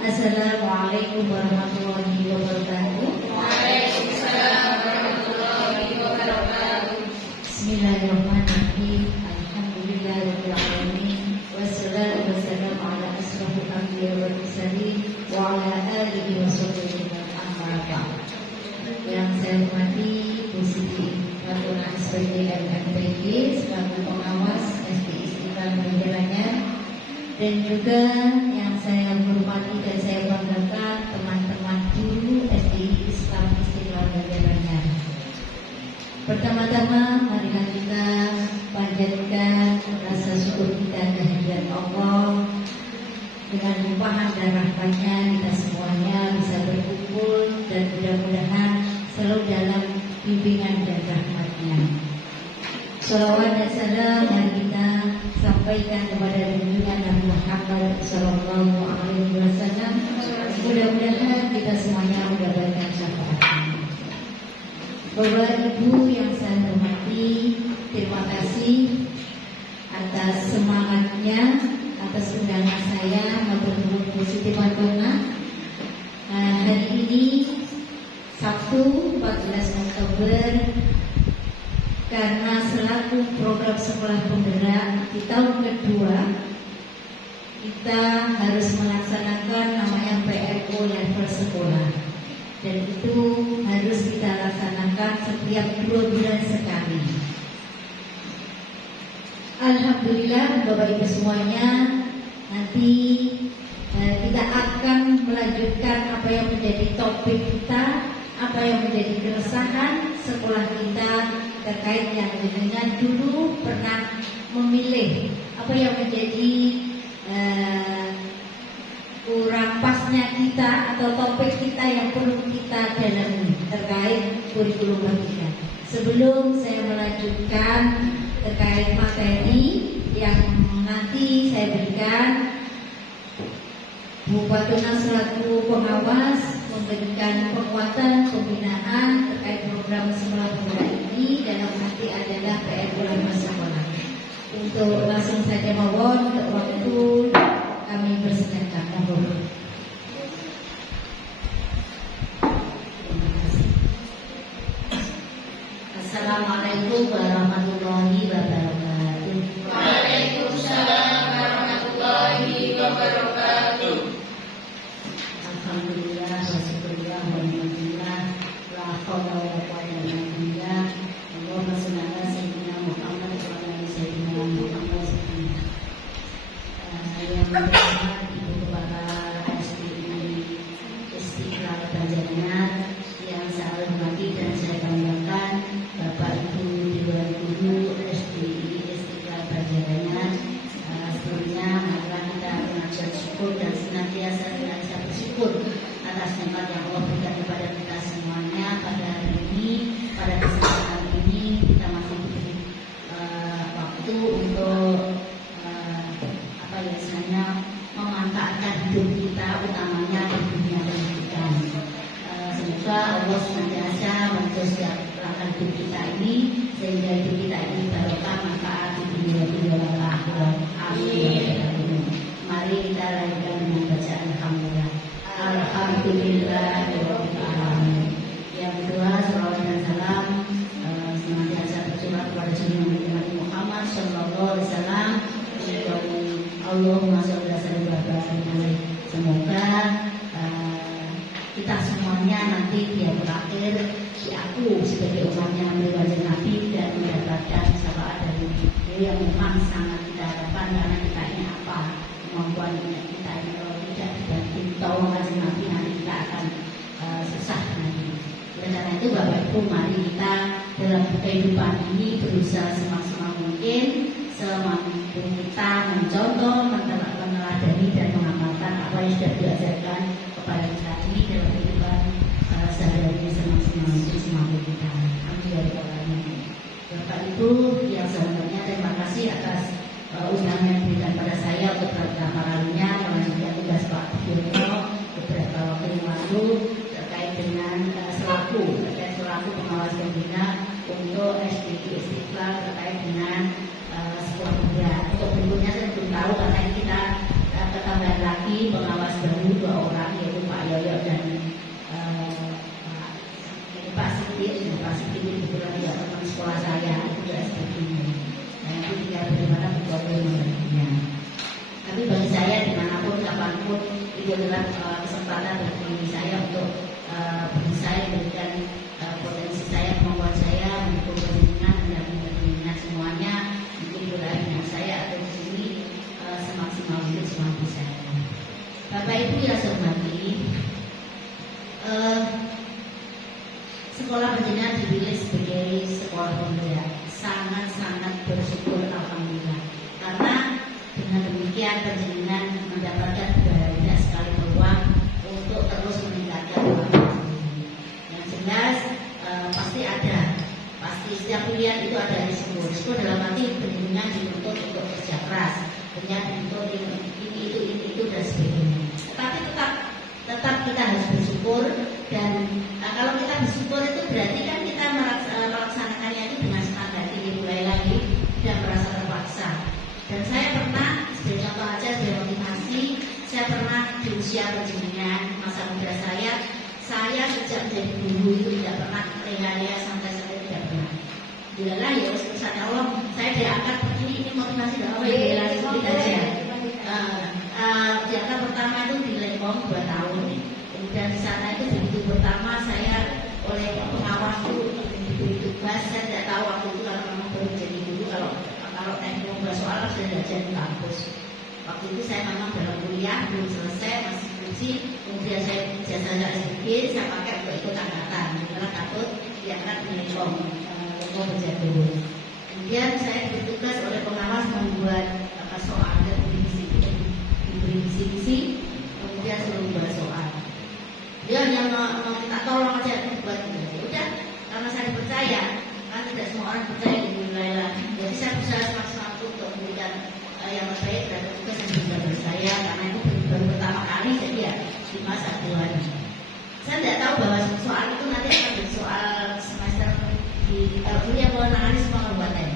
Assalamualaikum warahmatullahi wabarakatuh. Waalaikumsalam warahmatullahi wabarakatuh. Bismillahirrahmanirrahim. Alhamdulillahirabbil alamin. Wassalatu wassalamu ala asrofil anbiya'i wal mursalin wa ala alihi washabbihi amma ba'd. Yang saya hormati Bu Siti Fatuna SPDI MPG selaku pengawas SD Istiqlal Banjaranyar, dan juga yang saya hormati dan saya banggakan teman-teman guru SDI Islam Istiqlal Banjaranyar. Pertama-tama marilah kita panjatkan rasa syukur kita kehadirat Allah. Dengan limpahan dan rahmatnya kita semuanya bisa berkumpul dan mudah-mudahan selalu dalam bimbingan dan rahmatnya. Shalawat dan salam yang kita sampaikan kepada junjungan Nabi Muhammad Sallallahu Alaihi Wasallam. Mudah-mudahan kita semuanya mendapatkan syafaatnya. Bapak Ibu yang saya hormati, terima kasih atas semangatnya, atas undangan saya matur Bu Siti Fatuna. Hari ini Sabtu 14 Oktober, karena selaku program sekolah penggerak di tahun kedua, kita harus melaksanakan namanya PRO level sekolah, dan itu harus kita laksanakan setiap 2 bulan sekali. Alhamdulillah Bapak Ibu semuanya, nanti kita akan melanjutkan apa yang menjadi topik kita, apa yang menjadi keresahan sekolah kita terkait yang dengan dulu pernah memilih apa yang menjadi kurang pasnya kita atau topik kita yang perlu kita dalami terkait kurikulum kita. Sebelum saya melanjutkan terkait materi yang nanti saya berikan, Bu Fatuna selaku pengawas memberikan penguatan pembinaan terkait program sekolah penggerak ini dalam arti adalah PR sekolah. Untuk langsung saja mohon untuk waktu kami bersedia. Assalamualaikum warahmatullahi wabarakatuh. Waalaikumsalam warahmatullahi wabarakatuh. Alhamdulillah, wasyukurillah, walhamdulillah, la haula wala quwwata illa billah. Allahumma shalli ala sayyidina Muhammad wa ala ali sayyidina Muhammad. Yang berhormat Ibu Kepala SDI Istiqlal Banjaranyar, yang saya hormati dan saya banggakan Bapak Ibu Dewan Guru SDI Istiqlal Banjaranyar. Sebelumnya marilah kita mengucap syukur dan senantiasa bersyukur atas nikmat yang Allah berikan kepada kita semuanya pada hari ini. Pada kesempatan ini kita masih diberi waktu untuk memanfaatkan hidup kita, utamanya di dunia pendidikan. Semoga Allah senantiasa menjaga hidup kita ini sehingga hidup kita ini barokah, manfaat di dunia dan akhirat. Amin. Mari kita lanjutkan dengan bacaan alhamdulillah. Alhamdulillahirabbil alamin. Yang kedua, salawat dan salam senantiasa tercurah kepada junjungan Nabi Muhammad Sallallahu Alaihi Wasallam. Allahumma sholli ala sayyidina. Semoga kita semuanya nanti di akhir aku sebagai umatnya melalui Nabi dan mendapatkan syafaat dari beliau yang memang sangat kita harapkan, karena kita ini apa kemampuan kita ini kalau tidak dibantu tolong Nabi nanti kita akan susah nanti. Oleh karena itu Bapak Ibu, mari kita dalam kehidupan ini berusaha semaksimal mungkin, semampu kita mencontoh, meneladani dan mengamalkan apa yang sudah diajarkan kepada kita ini dalam kehidupan sehari-hari semaksimal mungkin semampu kita. Amin. Bapak Ibu yang selanjutnya, terima kasih atas undangan yang diberikan pada saya untuk beberapa kalinya melanjutkan tugas Pak Budiono beberapa waktu yang lalu terkait dengan selaku pengawas pembina untuk SDI Istiqlal terkait dengan sekolah penggerak. Untuk berikutnya saya belum tahu karena kita ketambahan lagi pengawas baru 2 orang. itu adalah kesempatan bagi saya untuk saya memberikan potensi saya, kemampuan saya mendukung pendidikan, mendampingi pendidikan semuanya, mungkin doa dengan saya atau di sini semaksimal mungkin semampu saya. Bapak Ibu yang saya hormati, sekolah pendidikan dipilih sebagai sekolah pemuda. Sangat-sangat bersyukur alhamdulillah. Karena dengan demikian pendidikan mendapatkan banyak sekali peluang untuk terus meningkatkan kemampuan. Yang jelas pasti setiap pilihan itu ada risiko. Risiko dalam arti pendidikan dituntut untuk kerja keras, pendidikan dituntut ini itu dan sebagainya. Tetapi tetap kita harus bersyukur, dan kalau kita bersyukur itu berarti kan kita melaksanakannya itu dengan standar tinggi, mulai lagi tidak merasa terpaksa. Dan saya pernah sebagai contoh aja, sebagai motivasi, saya pernah di usia pendidikan masa muda saya sejak menjadi guru itu tidak pernah regalia santai-santai, tidak pernah. Dilalah ya urusannya Allah, saya diangkat ini motivasi dari Allah ya, sedikit aja. Diangkat pertama itu di Lembong 2 tahun, kemudian di sana itu begitu pertama saya oleh pengawas itu diberi tugas. Saya tidak tahu waktu itu kalau memang baru jadi guru, kalau teknik membuat soal saya tidak jadi kampus. Waktu itu saya memang dalam kuliah belum selesai, masih skripsi, kemudian saya ijazah sedikit, saya pakai untuk ikut angkatan, karena takut diangkat di Lembong berjadul. Kemudian saya bertugas oleh pengawas membuat soal dan diberi visi-visi, kemudian suruh membuat soal. Dia hanya meminta tolong aja buat itu. Udah, karena saya dipercaya, kan tidak semua orang percaya di wilayah. Jadi saya berusaha semaksimal untuk memberikan yang terbaik dan tugas yang diberikan dari saya, karena itu baru pertama kali jadi ya di masa Tuhan. Saya tidak tahu bahwa soal itu nanti akan jadi soal semester di kuliah menangani semua kabupaten.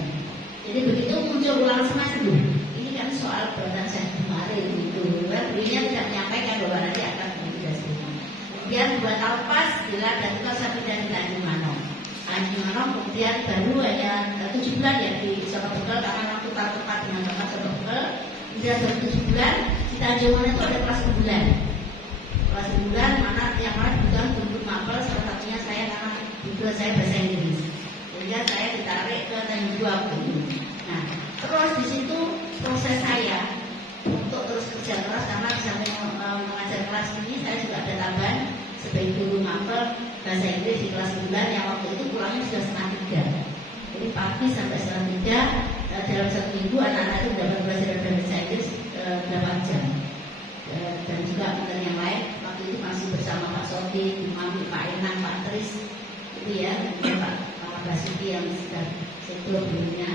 Jadi begitu muncul ulang semester, ini kan soal buatan saya kemarin itu, beliau tidak menyampaikan bahwa nanti akan bertugas semua. Kemudian 2 tahun pas bila dan itu saya pindah di Tanjung kemudian baru hanya 7 bulan ya di Soto Bekal, karena waktu tepat dengan tempat Soto Bekal. Kemudian baru 7 bulan di Tanjung itu ada kelas bulan mana yang mana kebetulan untuk mapel, salah satunya saya karena kebetulan saya bahasa Inggris, sehingga saya ditarik ke Tanjung 2. Nah, terus di situ proses saya untuk terus kerja keras, karena bisa mengajar kelas ini saya juga ada tambahan sebagai guru mapel bahasa Inggris di kelas bulan yang waktu itu pulangnya sudah setengah 3. Jadi pagi sampai setengah 3 dalam 1 minggu anak-anak itu dapat belajar bahasa Inggris 8 jam. Dan juga teman yang lain waktu itu masih bersama Pak Sofi, Bu Mami, Pak Enang, Pak Tris, itu ya, Pak Basuki yang sudah setor dulunya.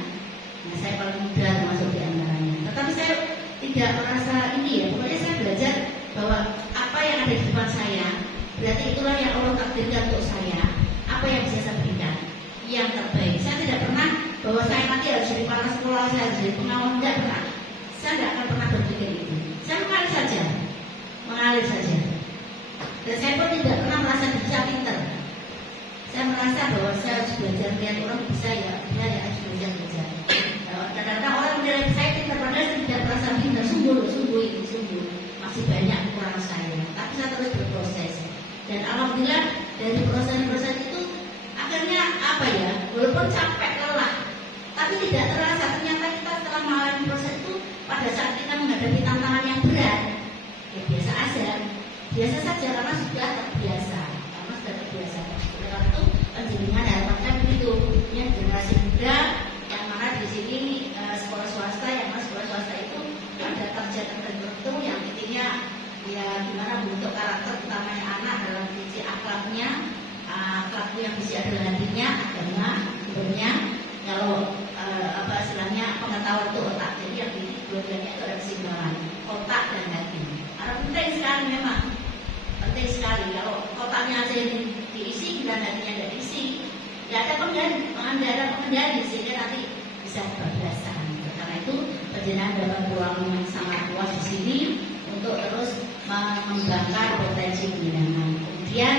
Nah, saya paling muda termasuk di antaranya. Tetapi saya tidak merasa ini ya, pokoknya saya belajar bahwa apa yang ada di depan saya, berarti itulah yang Allah takdirkan untuk saya. Apa yang bisa saya berikan? Yang terbaik. Saya tidak pernah bahwa saya nanti harus jadi kepala sekolah, saya harus jadi pengawal, tidak pernah. Saya tidak akan pernah berpikir itu. Saya mengalir saja. Dan saya pun tidak pernah merasa bisa pinter. Saya merasa bahwa saya harus belajar, lihat orang bisa ya harus belajar. Kadang-kadang orang menilai saya pinter, padahal saya tidak merasa pinter. Sungguh masih banyak kekurangan saya. Tapi saya terus berproses. Dan alhamdulillah dari proses itu akhirnya apa ya? Walaupun capek, lelah, tapi tidak terasa. Ternyata kita setelah mengalami proses itu, pada saat kita menghadapi tantangan yang berat, ya biasa saja karena sudah terbiasa. Oleh itu pendidikan harapankan begitu, ya generasi muda yang mana di sini sekolah swasta, yang mana sekolah swasta itu ada kerja tertentu yang intinya ya gimana bentuk karakter utamanya anak dalam sisi akhlaknya yang bisa adalah hatinya, agama, sebenarnya kalau istilahnya pengetahuan itu otak. Jadi yang di dua-duanya itu ada keseimbangan otak dan hati. Karena penting sekali, memang penting sekali. Kalau otaknya aja diisi dan hatinya tidak diisi, tidak ada pengendali sehingga nanti bisa kebablasan. Karena itu penjenengan dapat peluang yang sangat luas di sini untuk terus mengembangkan potensi penjenengan. Kemudian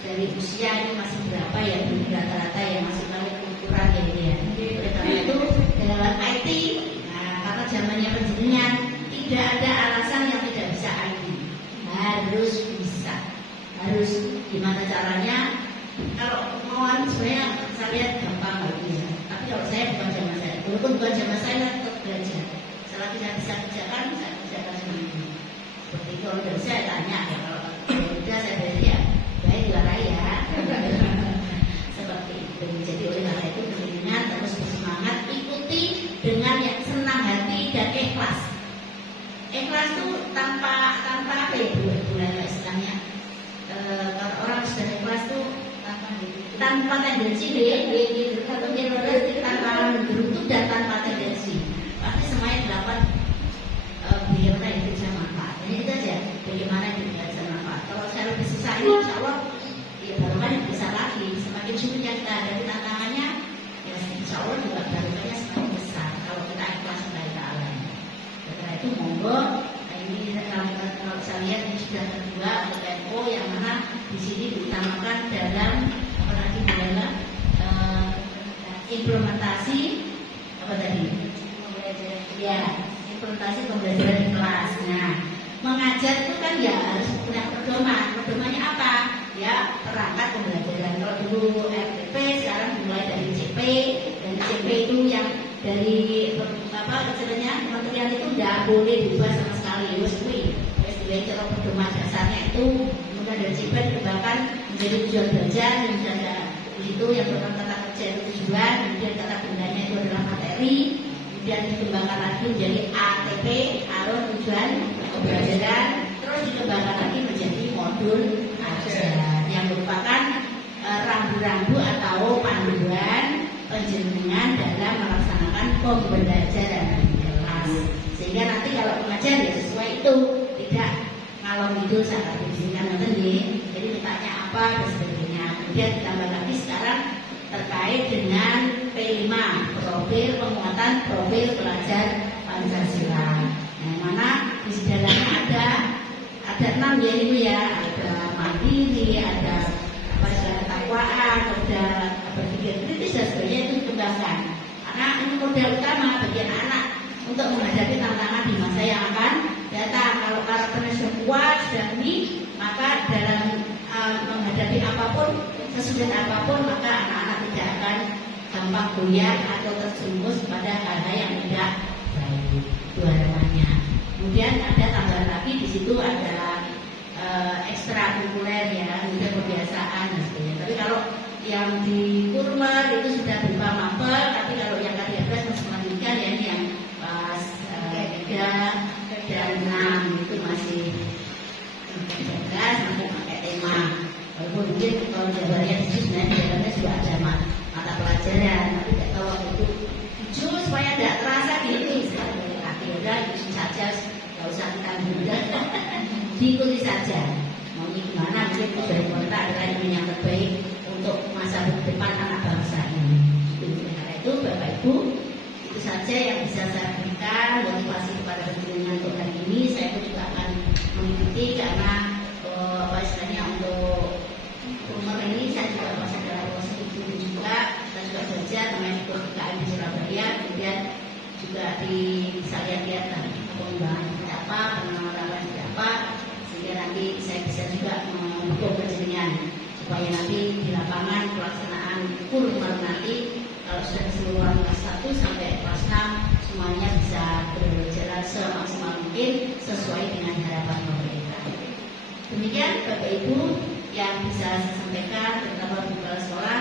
dari usia ini masih berapa ya, ini rata-rata yang masih melalui ukuran ya. Oleh karena itu dalam IT, karena zamannya penjenengan tidak ada alasan yang tidak bisa IT. Nah, harus bisa. Harus gimana caranya? Kalau mau sebenarnya saya lihat gampang gitu ya. Tapi kalau saya bukan zaman saya, walaupun bukan zaman saya tetap belajar. Selagi saya bisa kerjakan, saya kerjakan sendiri. Seperti itu, kalau saya tanya ya, kalau udah saya belajar ya, baik juara ya. Seperti itu. Jadi oleh karena itu mendingan terus bersemangat, ikuti dengan yang senang hati dan ikhlas. Ikhlas itu tanpa apa ya bulan istilahnya. Kalau orang sudah ikhlas tuh tanpa tendensi tanpa beruntung dan tanpa tendensi pasti semuanya dapat bagaimana itu bisa manfaat. Jadi itu aja bagaimana itu bisa manfaat. Kalau saya lebih susah ini insya Allah ya barangkali bisa lagi semakin sulit yang kita hadapi tantangannya ya insya Allah juga barangkali semakin besar kalau kita ikhlas dari Allah. Karena itu monggo ini kalau saya lihat ini sudah kedua tempo yang mana di sini diutamakan dalam adalah implementasi apa tadi? Ya, implementasi pembelajaran di kelas. Nah, mengajar itu kan ya harus punya pedoman. Pedomannya apa? Ya, perangkat pembelajaran. Kalau dulu RTP, sekarang dimulai dari CP. Dan CP itu yang dari apa istilahnya kementerian itu tidak boleh diubah sama sekali. Wes cara pedoman dasarnya itu kemudian dari CP dikembangkan menjadi tujuan belajar yang ada itu yang pertama kata kerja itu tujuan, kemudian kata bendanya itu adalah materi, kemudian dikembangkan lagi menjadi ATP atau tujuan pembelajaran, terus dikembangkan lagi menjadi modul ajar yang merupakan rambu-rambu atau panduan penjenengan dalam melaksanakan pembelajaran di kelas. Sehingga nanti kalau mengajar ya sesuai itu, tidak ngalor ngidul saat diizinkan nanti. Jadi mintanya apa dan sebagainya. Kemudian ditambah lagi sekarang terkait dengan P5 profil penguatan profil pelajar Pancasila. Yang mana di dalamnya ada 6 ya itu ya, ada mandiri, ada apa istilah ketakwaan, ada berpikir kritis dan sebagainya itu dikembangkan. Karena ini modal utama bagi anak untuk menghadapi tantangan di masa yang akan datang. Kalau karakternya sudah kuat, sudah unik, maka dalam menghadapi apapun, sesulit apapun, maka anak-anak tidak akan gampang goyah atau terjerumus pada hal-hal yang tidak baik. Itu harapannya. Kemudian ada tambahan lagi di situ ada ekstrakurikuler ya, kemudian kebiasaan dan sebagainya. Tapi kalau yang di Kurmer itu sudah berupa mapel, tapi kalau yang K13 masih melanjutkan ya ini yang pas 3 dan 6 itu masih 13 nanti pakai tema. Walaupun mungkin kalau jawabannya itu sebenarnya jawabannya juga ada mata pelajaran, tapi tidak tahu waktu itu jujur supaya tidak terasa gitu. Akhirnya ikuti saja, nggak usah kita mudah, diikuti saja. Maunya gimana mungkin tujuan kita adalah ini yang terbaik untuk masa depan anak bangsa ini. Karena itu Bapak Ibu itu saja yang bisa saya berikan motivasi kepada penjenengan untuk hari ini. Saya pun juga akan mengikuti karena apa istilahnya untuk umur ini saya juga masih dalam proses itu juga. Kita juga belajar namanya ikut KM di Surabaya, kemudian juga bisa lihat-lihat pengembangan seperti apa, pengenalan seperti apa, sehingga nanti saya bisa juga mendukung penjenengan supaya nanti di lapangan pelaksanaan kurmer nanti kalau sudah keseluruhan kelas 1 sampai kelas 6 semuanya bisa berjalan semaksimal mungkin sesuai dengan harapan pemerintah. Demikian Bapak Ibu yang bisa saya sampaikan terutama di kepala sekolah.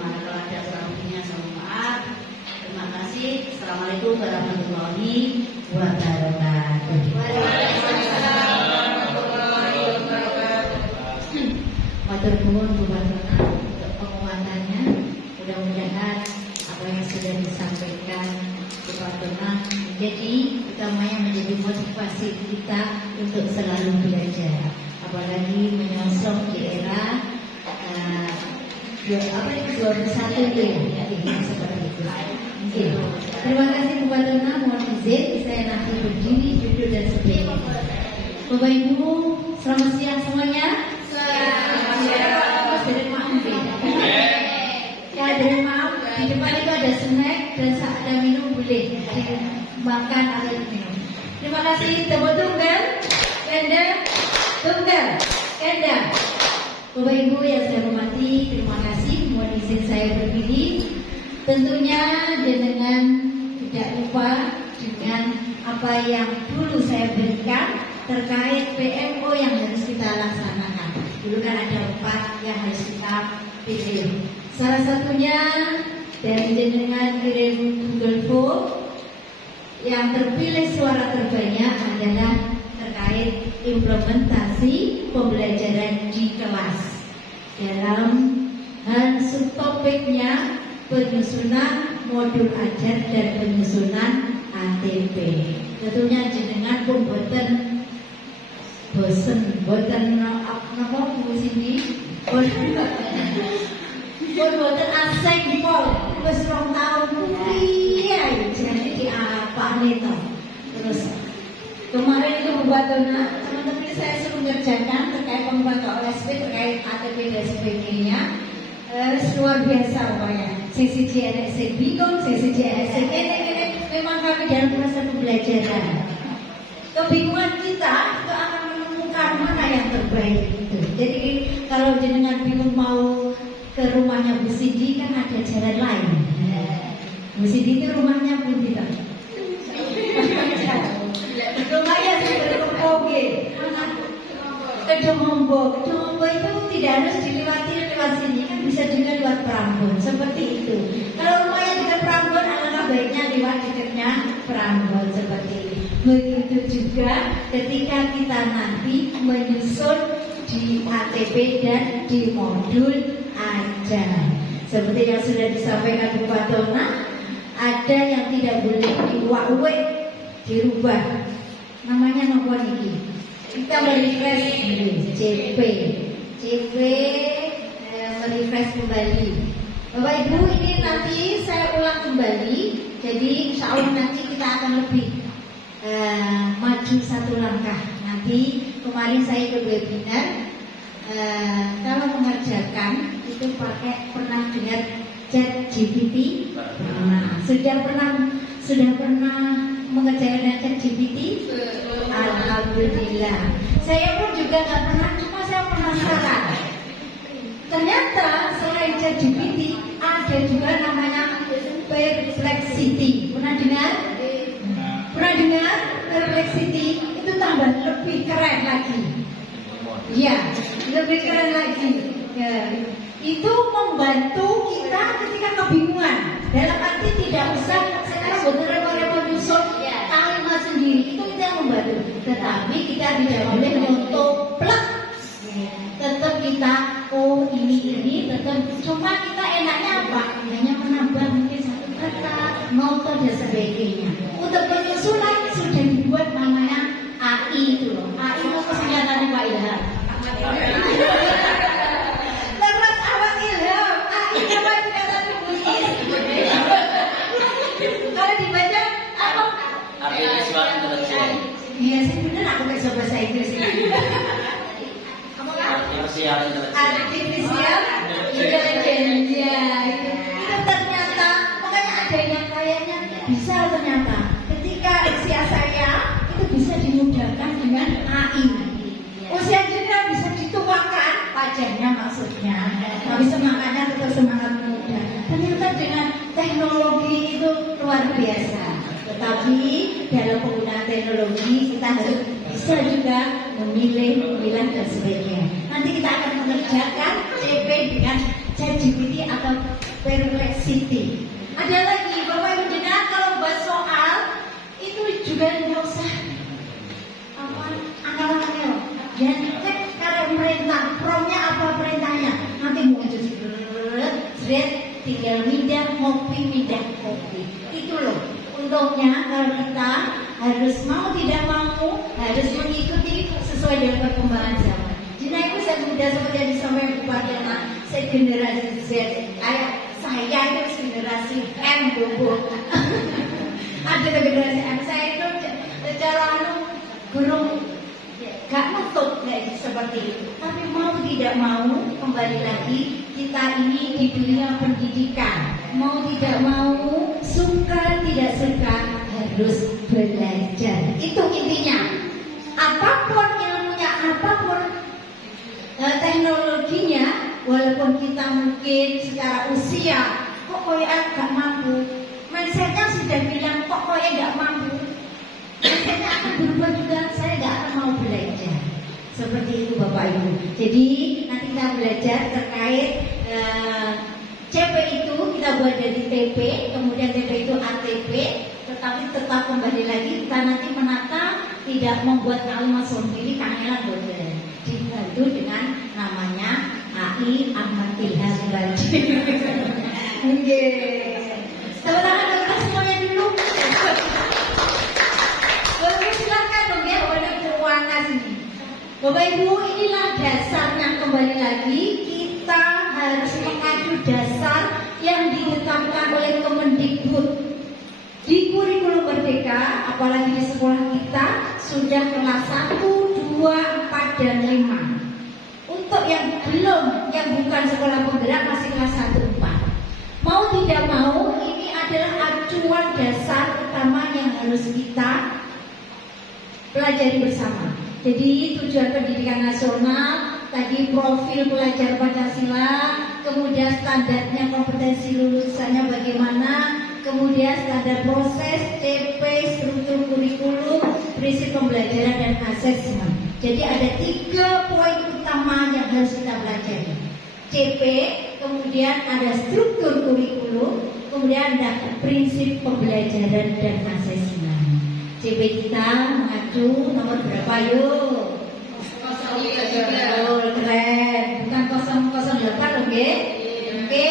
Manakala ada kurang lebihnya saya mohon maaf. Terima kasih. Assalamualaikum warahmatullahi wabarakatuh. Matur nuwun Bu Patrona untuk penguatannya. Mudah-mudahan apa yang sudah disampaikan Bu Patrona menjadi utamanya menjadi motivasi kita untuk selalu belajar. Apalagi menyongsong di era 21 itu ya, seperti itu. Mungkin. Terima kasih Bu Patrona. Mohon izin saya nanti berdiri, duduk dan sebagainya. Bapak Ibu, selamat siang semuanya. Dari maaf, di depan itu ada snack dan ada minum boleh makan atau minum. Terima kasih, tepuk tangan. Skandal. Bapak Ibu yang saya hormati, terima kasih. Mohon izin saya berdiri. Tentunya dengan tidak lupa dengan apa yang dulu saya berikan terkait PMO yang harus kita laksanakan. Dulu kan ada 4 yang harus kita pilih. Salah satunya dari jenengan kirim Google Form, yang terpilih suara terbanyak adalah terkait implementasi pembelajaran di kelas dalam hal subtopiknya penyusunan modul ajar dan penyusunan ATP. Tentunya jenengan pun boten apa Bu Cindy boten asing pol wis 2 tahun kuliah jadi di apa nih toh. Terus kemarin itu Bu Batona teman-teman saya suruh mengerjakan terkait pembuatan OSP terkait ATP dan sebagainya. Luar biasa pokoknya. Sesi JNSC bingung, sesi JNSC ini memang kami dalam proses pembelajaran. Kebingungan kita itu akan menemukan mana yang terbaik itu. Jadi kalau jenengan bingung mau ke rumahnya Bu Cindy kan ada jalan lain. Bu Cindy itu rumahnya pun tidak. Rumahnya sudah oke. Kedomombo itu tidak harus dilewati lewat sini, kan bisa juga lewat Prambon seperti itu. Kalau rumahnya dekat Prambon, alangkah baiknya lewat dekatnya Prambon seperti ini. Begitu juga ketika kita nanti menyusun di ATP dan di modul ajar. Seperti yang sudah disampaikan Bu Patona, ada yang tidak boleh diwak-wek, dirubah. Namanya nopo niki. Kita merefresh CP merefresh kembali. Bapak Ibu, ini nanti saya ulang kembali. Jadi insya Allah nanti kita akan lebih maju 1 langkah. Nanti kemarin saya ikut webinar, kalau mengerjakan itu pernah dengar ChatGPT? Sudah pernah mengerjakan dengan ChatGPT? Alhamdulillah. Saya pun juga nggak pernah, cuma saya penasaran. Ternyata selain ChatGPT ada juga namanya Perplexity. Pernah dengar? Pernah dengar Perplexity? Itu tambah lebih keren lagi. Ya, lebih keren lagi. Ya. Itu membantu kita ketika kebingungan. Dalam arti tidak usah sekarang benar-benar menyusun kalimat sendiri. Itu kita membantu. Tetapi kita tidak boleh mentoplak. Tetap kita, oh ini tetap. Cuma kita enaknya apa? Hanya menambah mungkin 1 kata, noto dan sebagainya. Untuk penyusunan sudah dibuat namanya AI itu loh. AI itu kesehatan Pak Ilham. Lepas awal Ilham, AI apa kesehatan Ibu Is? Kalau dibaca apa? Artificial intelligence. Iya sih bener aku bisa bahasa Inggris. Artificial intelligence. Artificial intelligence ya itu ternyata makanya ada yang kayaknya bisa ternyata ketika usia saya itu bisa dimudahkan dengan AI. Usia jenderal bisa dituakan pajarnya maksudnya, tapi semangatnya tetap semangat muda. Ternyata dengan teknologi itu luar biasa. Tetapi dalam penggunaan teknologi kita harus bisa juga memilih dan sebagainya. Nanti kita akan mengerjakan CP dengan ChatGPT atau Perplexity. Ada lagi Bapak Ibu jenengan kalau buat soal itu juga nggak usah angka-angka dan cek cara perintah, promnya apa perintahnya. Nanti muncul tinggal mindah kopi. Itu loh. Untungnya kalau kita harus mau tidak mau harus mengikuti sesuai dengan perkembangan zaman. Jika itu saya muda seperti yang disampaikan Bupati anak, saya generasi Z, saya itu generasi M bobo. Ada generasi M, saya itu cara guru gak nutup kayak seperti itu. Tapi mau tidak mau kembali lagi kita ini di dunia pendidikan. Mau tidak mau, suka tidak suka harus belajar. Itu intinya. Apapun ilmunya, apapun teknologinya, walaupun kita mungkin secara usia kok koyak gak mampu, mindsetnya sudah bilang kok koyak gak mampu, mindsetnya akan berubah juga, saya gak akan mau belajar. Seperti itu Bapak Ibu. Jadi nanti kita belajar terkait CP itu kita buat dari TP, kemudian TP itu ATP, tetapi tetap kembali lagi kita nanti menata, tidak membuat kalimat sendiri kangelan boten. Dibantu dengan namanya AI Ahmad Ilham Raji. Oke. Tepuk tangan untuk semuanya dulu. Boleh silakan dong ya, boleh keuangan sini. Bapak Ibu, inilah dasarnya, kembali lagi kita harus mengacu dasar yang ditetapkan oleh Kemendikbud. Di kurikulum Merdeka, apalagi di sekolah kita sudah kelas 1, 2, 4, dan 5. Untuk yang belum, yang bukan sekolah penggerak masih kelas 1, 4. Mau tidak mau, ini adalah acuan dasar utama yang harus kita pelajari bersama. Jadi tujuan pendidikan nasional, tadi profil pelajar Pancasila, kemudian standarnya kompetensi lulusannya bagaimana, kemudian standar proses, CP, struktur kurikulum, prinsip pembelajaran dan asesmen. Jadi ada 3 poin utama yang harus kita pelajari. CP, kemudian ada struktur kurikulum, kemudian ada prinsip pembelajaran dan asesmen. CP kita mengacu nomor berapa yuk? 003. Oh, keren. Bukan 008 oke? Oke,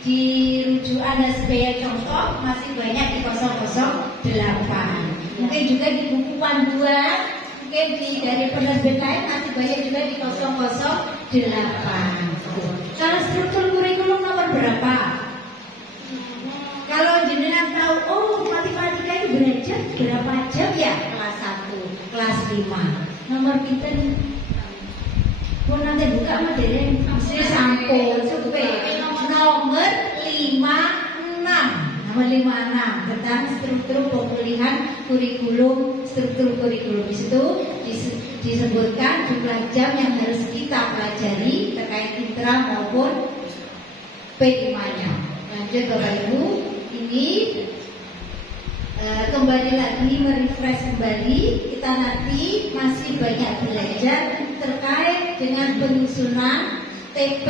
di rujukan dan sebagai contoh masih banyak di 008. Mungkin juga di buku panduan, mungkin dari penerbit lain masih banyak juga di 008. Kalau struktur kurikulum nomor berapa? Kalau jenengan tahu, oh matematika itu belajar berapa jam ya? Kelas 1, kelas 5. Nomor kita nih. Pun nanti buka materi saya sampul supaya nomor 56. Nomor 56 tentang struktur pemulihan kurikulum, struktur kurikulum. Di situ disebutkan jumlah jam yang harus kita pelajari terkait intra maupun P5-nya. Lanjut Bapak Ibu. Ini kembali lagi merefresh kembali, kita nanti masih banyak belajar terkait dengan penyusunan TP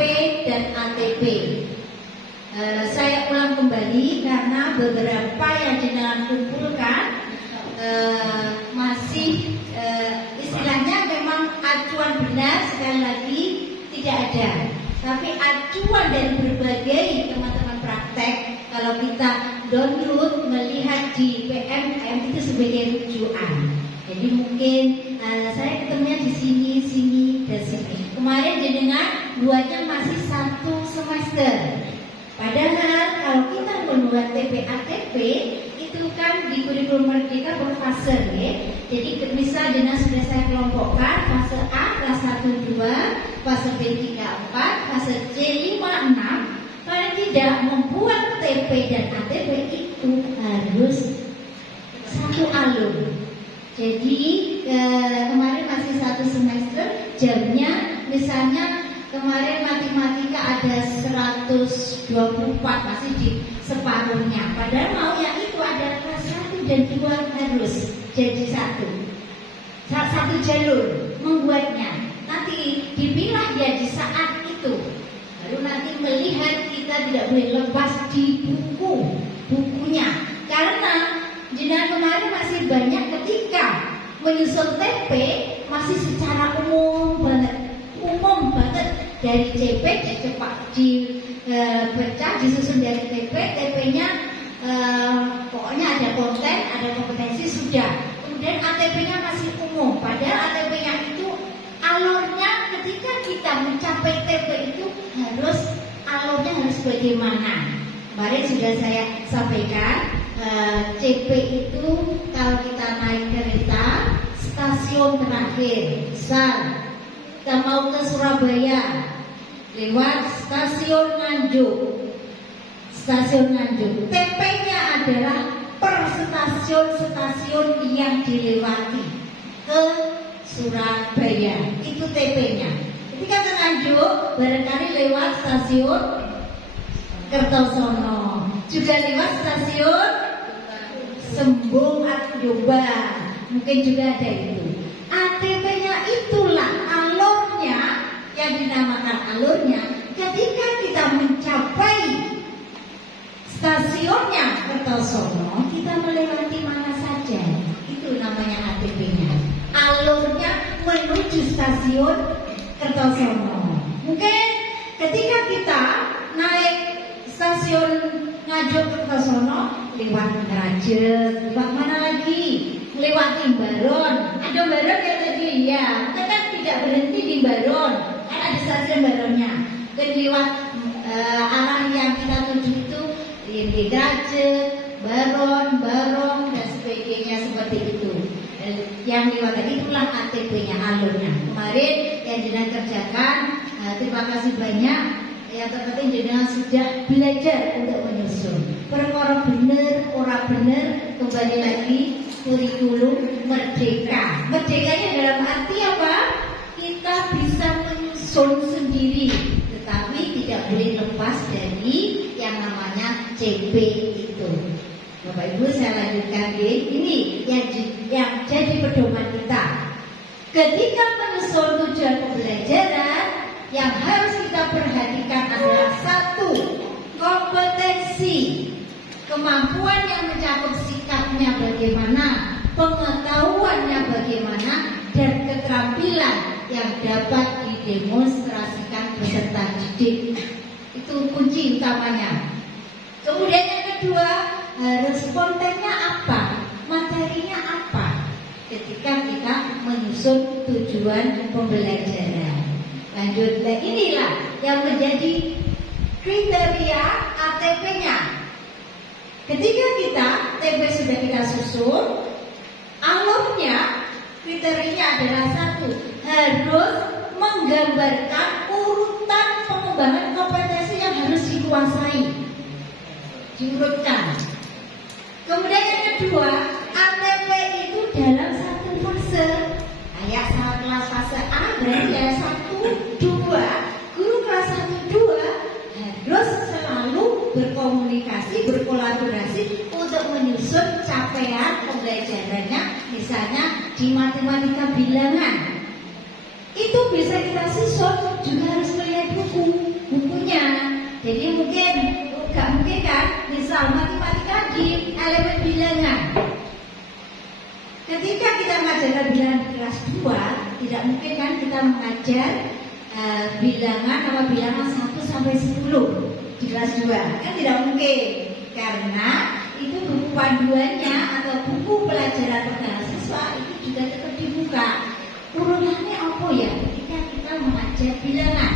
dan ATP. Saya ulang kembali karena beberapa yang jenengan kumpulkan masih istilahnya memang acuan benar, sekali lagi tidak ada, tapi acuan dari berbagai teman-teman praktek. Kalau kita download melihat di PMM itu sebagai rujukan. Jadi mungkin saya ketemunya di sini dan sini. Kemarin jenengan buatnya masih 1 semester. Padahal kalau kita membuat TP-ATP itu kan di kurikulum Merdeka berfase ya. Jadi misal jenengan sudah saya kelompokkan fase A kelas 1 2, fase B 3 4, fase C 5 6. Paling tidak membuat TP dan ATP itu harus satu alur. Jadi kemarin masih 1 semester, jamnya misalnya kemarin matematika ada 124, masih di separuhnya. Padahal mau yang itu ada kelas 1 dan 2 harus jadi satu jalur membuatnya. Nanti dipilah ya di saat itu. Lalu nanti melihat kita tidak boleh lepas di bukunya, karena jenengan kemarin masih banyak ketika menyusun TP masih secara umum banget dari CP dipecah disusun dari TP, TP-nya pokoknya ada konten, ada kompetensi sudah. Kemudian ATP-nya masih umum, padahal ATP-nya itu alurnya ketika kita mencapai TP itu alurnya harus bagaimana. Kemarin sudah saya sampaikan, CP itu kalau kita naik kereta stasiun terakhir kita mau ke Surabaya lewat stasiun Nganjuk. TP-nya adalah per stasiun yang dilewati ke Surabaya, itu TP-nya. Ketika ke Nganjuk, barangkali lewat stasiun Kertosono, juga lewat stasiun Sembung atau Jombang, mungkin juga ada itu. ATP-nya itulah alurnya yang dinamakan alurnya. Ketika kita mencapai stasiunnya Kertosono, kita melewati mana saja, itu namanya ATP-nya. Alurnya menuju stasiun Kertosono. Mungkin ketika kita naik stasiun Nganjuk Kertosono, lewat Ngerajet, lewat mana lagi? Lewati Baron. Ada Baron ya tadi ya. Kita kan tidak berhenti di Baron, kan ada stasiun Baronnya. Dan lewat arah yang kita tuju itu di Ngerajet, Baron, dan sebagainya seperti itu. Yang lewat tadi itulah ATP-nya, alurnya. Kemarin yang jenengan kerjakan, terima kasih banyak. Yang terpenting jenengan sudah belajar untuk menyusun. Perkara bener, ora bener, kembali lagi kurikulum merdeka. Merdekanya dalam arti apa? Kita bisa menyusun sendiri, tetapi tidak boleh lepas dari yang namanya CP itu. Bapak Ibu, saya lanjutkan ini yang jadi pedoman kita. Ketika menyusun tujuan pembelajaran, yang harus kita perhatikan adalah satu, kompetensi, kemampuan yang mencakup sikapnya bagaimana, pengetahuannya bagaimana, dan keterampilan yang dapat didemonstrasikan peserta didik. Itu kunci utamanya. Kemudian yang kedua, respondennya apa, materinya apa ketika kita menyusun tujuan pembelajaran. Lanjut, dan inilah yang menjadi kriteria ATP-nya. Ketika kita TP sudah kita susun, alurnya kriterianya adalah satu, harus menggambarkan urutan pengembangan kompetensi yang harus dikuasai, diurutkan. Kemudian yang kedua, ATP itu dalam satu fase. Kayak saat kelas fase A berarti ada 1, 2. Guru kelas 1, 2 harus selalu berkomunikasi, berkolaborasi untuk menyusun capaian pembelajarannya. Misalnya di matematika bilangan, itu bisa kita susun juga harus melihat bukunya. Jadi mungkin nggak mungkin kan, misal matematika di elemen bilangan. Ketika kita mengajarkan bilangan di kelas 2, tidak mungkin kan kita mengajar bilangan atau bilangan 1 sampai 10 di kelas 2. Kan tidak mungkin, karena itu buku panduannya atau buku pelajaran perdagangan siswa itu juga tetap dibuka. Urunannya apa ya ketika kita mengajar bilangan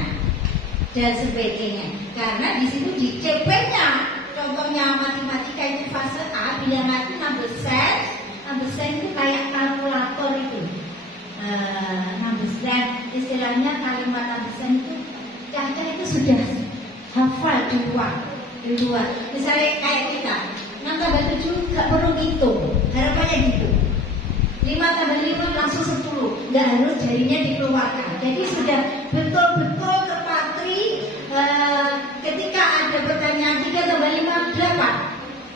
dan sebagainya. Karena di situ di CP-nya, contohnya matematika itu fase A, bilangan itu number set itu kayak kalkulator itu. Number set, istilahnya kalimat number set itu Caca itu sudah hafal di luar. Misalnya kayak kita 6 tambah 7 gak perlu ngitung, harapannya gitu. 5 tambah 5 langsung 10, gak harus jarinya dikeluarkan. Jadi sudah betul-betul terpatri. Ketika ada pertanyaan 3 tambah 5 berapa?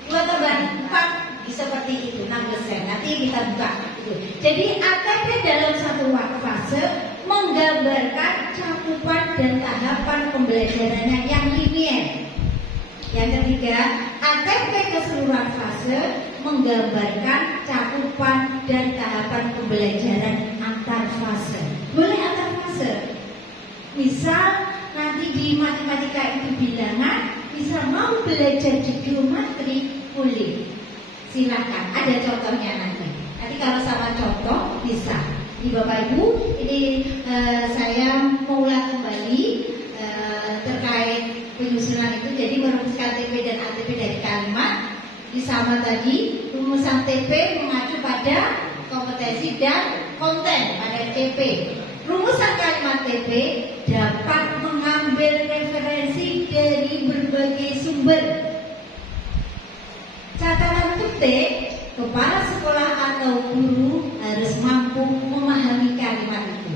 2 tambah 4 seperti itu, 6%. Nanti kita buka itu. Jadi ATP dalam satu fase menggambarkan cakupan dan tahapan pembelajarannya yang linier. Yang ketiga, ATP keseluruhan fase menggambarkan cakupan dan tahapan pembelajaran antar fase. Boleh antar fase. Misal nanti di matematika itu bilangan, bisa mau belajar di geometri, boleh. Silakan, ada contohnya nanti. Nanti kalau sama contoh bisa. Di Bapak Ibu, ini saya mengulang kembali terkait penyusunan itu. Jadi merumuskan TP dan ATP dari kalimat. Di sama tadi, rumusan TP mengacu pada kompetensi dan konten pada TP. Rumusan kalimat TP dapat mengambil referensi dari berbagai sumber. Catatan penting, kepala sekolah atau guru harus mampu memahami kalimat itu.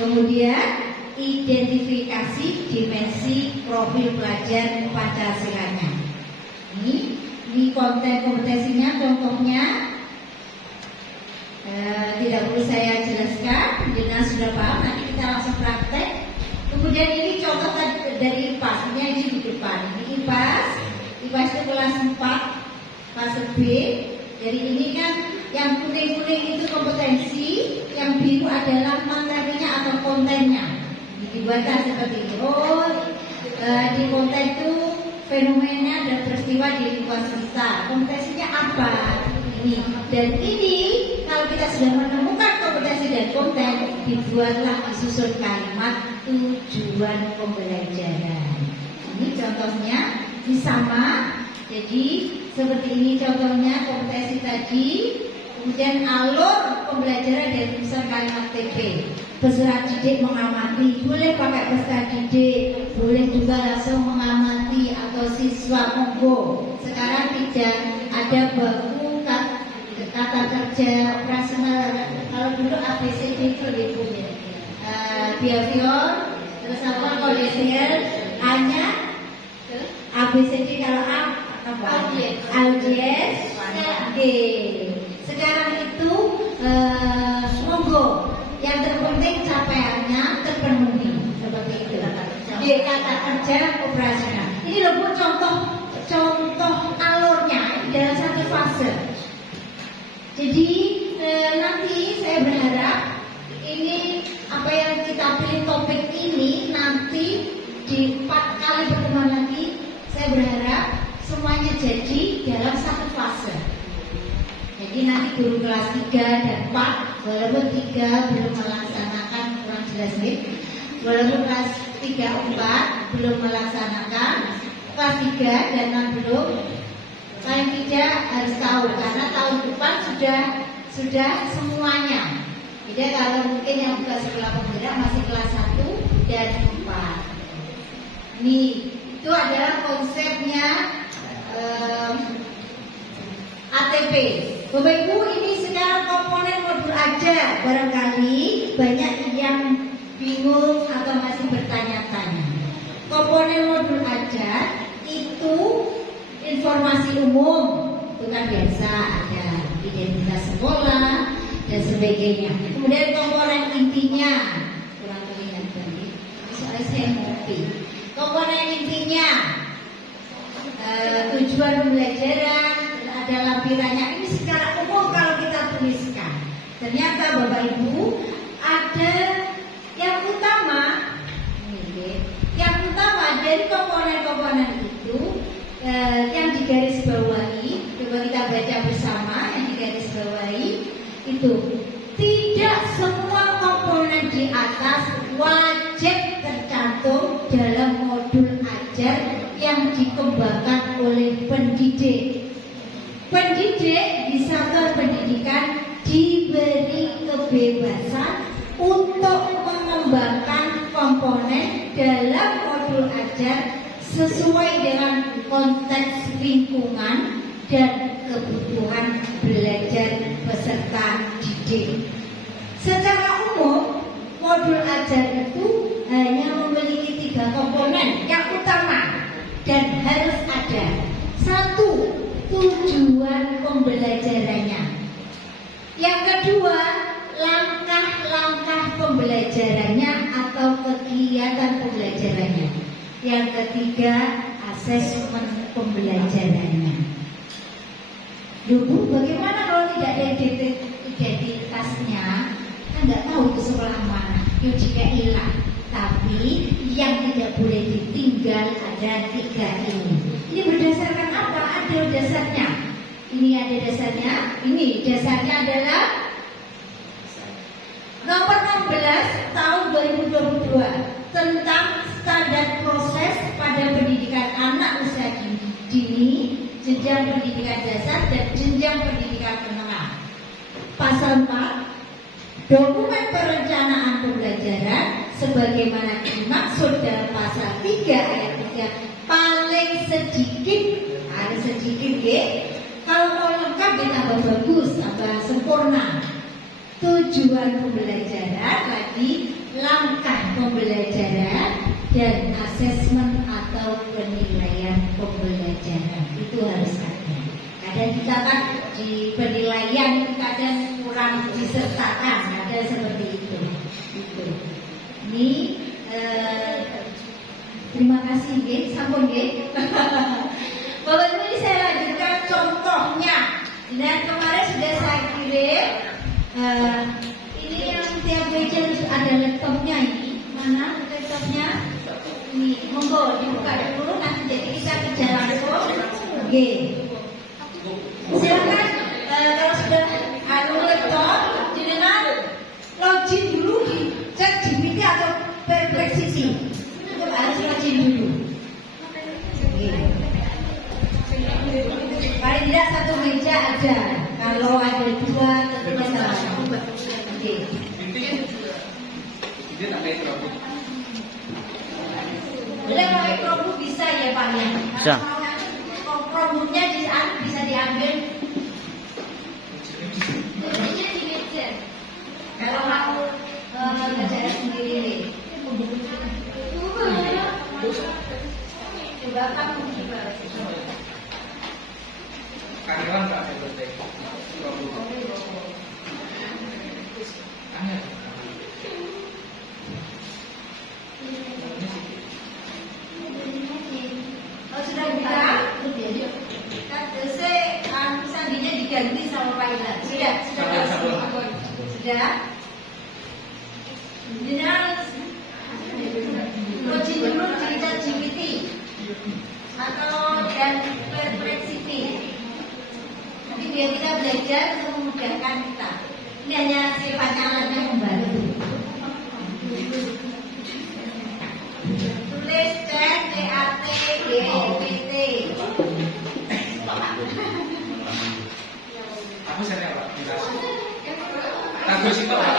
Kemudian identifikasi dimensi profil pelajar Pancasilanya. Ini konten kompetensinya, contohnya tidak perlu saya jelaskan, jelas sudah paham. Nanti kita langsung praktek. Kemudian ini contoh dari IPAS, ini di depan. Ini IPAS itu kelas 4, fase B. Jadi ini kan yang kuning-kuning itu kompetensi, yang biru adalah materinya atau kontennya. Dibuatkan seperti ini. Di konten itu fenomena dan peristiwa di lingkungan sekitar. Kompetensinya apa? Ini. Dan ini kalau kita sudah menemukan kompetensi dan konten, dibuatlah disusun kalimat tujuan pembelajaran. Ini contohnya, ini sama. Jadi seperti ini contohnya kompetensi tadi. Kemudian alur pembelajaran dan tulisan kalimat TP. Peserta didik mengamati, boleh pakai peserta didik, boleh juga langsung mengamati atau siswa monggo. Sekarang tidak ada baku kata kerja operasional. Kalau dulu ABCD itu punya behavior, terus apa kondisial, hanya ABCD kalau A apa? Audience, D. Sekarang itu monggo, yang terpenting capaiannya terpenuhi seperti itu. Di kata kerja operasional. Ini loh Bu, contoh alurnya dalam satu fase. Jadi nanti saya berharap ini apa yang kita pilih topik ini nanti di 4 kali pertemuan lagi, saya berharap semuanya jadi dalam satu fase. Jadi nanti guru kelas 3 dan 4, walaupun 3 belum melaksanakan, kurang jelas nih, walaupun kelas 3, 4 belum melaksanakan, kelas 3 dan 6 belum, paling tidak harus tahu karena tahun depan sudah semuanya. Jadi kalau mungkin yang bukan sekolah penggerak masih kelas 1 dan 4. Ini itu adalah konsepnya ATP. Bapak Ibu, ini sekarang komponen modul ajar. Barangkali banyak yang bingung atau masih bertanya-tanya. Komponen modul ajar itu informasi umum, itu kan biasa, ada identitas sekolah dan sebagainya. Kemudian komponen intinya, kurang terlihat tadi, soalnya saya ngopi. Komponen intinya, tujuan pembelajaran, ada lampirannya. Ini secara umum kalau kita tuliskan. Ternyata Bapak Ibu ada yang utama. Yang utama dari komponen-komponen itu yang digarisbawahi. Coba kita baca bersama yang digarisbawahi itu. Tidak semua komponen di atas wajib tercantum dalam modul ajar yang dikembangkan oleh pendidik. Pendidik di satuan pendidikan diberi kebebasan untuk mengembangkan komponen dalam modul ajar sesuai dengan konteks lingkungan dan kebutuhan belajar peserta didik. Secara umum, modul ajar itu hanya memiliki 3 komponen yang utama dan harus ada. 1. Tujuan pembelajarannya. Yang kedua, langkah-langkah pembelajarannya atau kegiatan pembelajarannya. Yang ketiga, asesmen pembelajarannya. Dulu bagaimana kalau tidak ada identitasnya? Kan nggak tahu itu sekolah mana. Itu jika hilang. Tapi yang tidak boleh ditinggal ada 3 ini. Ini berdasarkan apa? Ada dasarnya. Ini ada dasarnya. Ini dasarnya adalah nomor 16 tahun 2022 tentang standar proses pada pendidikan anak usia dini, jenjang pendidikan dasar dan jenjang pendidikan menengah. Pasal 4, dokumen perencanaan pembelajaran sebagaimana dimaksud dalam pasal 3 ayat 3 paling sedikit, ada sedikit ya. Kalau mau lengkap ditambah bagus, tambah sempurna. Tujuan pembelajaran lagi langkah pembelajaran dan asesmen atau penilaian pembelajaran itu harus ada. Kadang kita kan di penilaian kadang kurang disertakan, ada seperti itu. Ini terima kasih, G. Sampun, G. Bapak Ibu, ini saya lanjutkan contohnya. Dan kemarin sudah saya kirim. Ini yang tiap meja ada laptopnya ini. Mana laptopnya? Ini, monggo dibuka dulu. Nanti jadi kita kerja langsung. G. Silakan kalau sudah ada laptop, jenengan login dulu di ChatGPT atau Perplexity. Itu harus login dulu. Paling tidak satu meja ada. Kalau ada dua, tentu masalah. Oke. Dia tak kayak rambut. Boleh pakai Chromebook bisa ya Pak ya? Bisa. Chromebooknya bisa diambil. Kalau mau kerja sendiri. Coba kamu gimana? Karyawan tak ada betul. Aneh. Oh sudah buka? Sandinya diganti sama Pak Ilan. Sudah. Sudah. Login dulu di ChatGPT atau dan Perplexity. Nanti biar kita belajar untuk memudahkan kita. Ini hanya sifatnya alatnya membantu. Tulis chat ChatGPT. Aku saya apa? Bagus itu apa?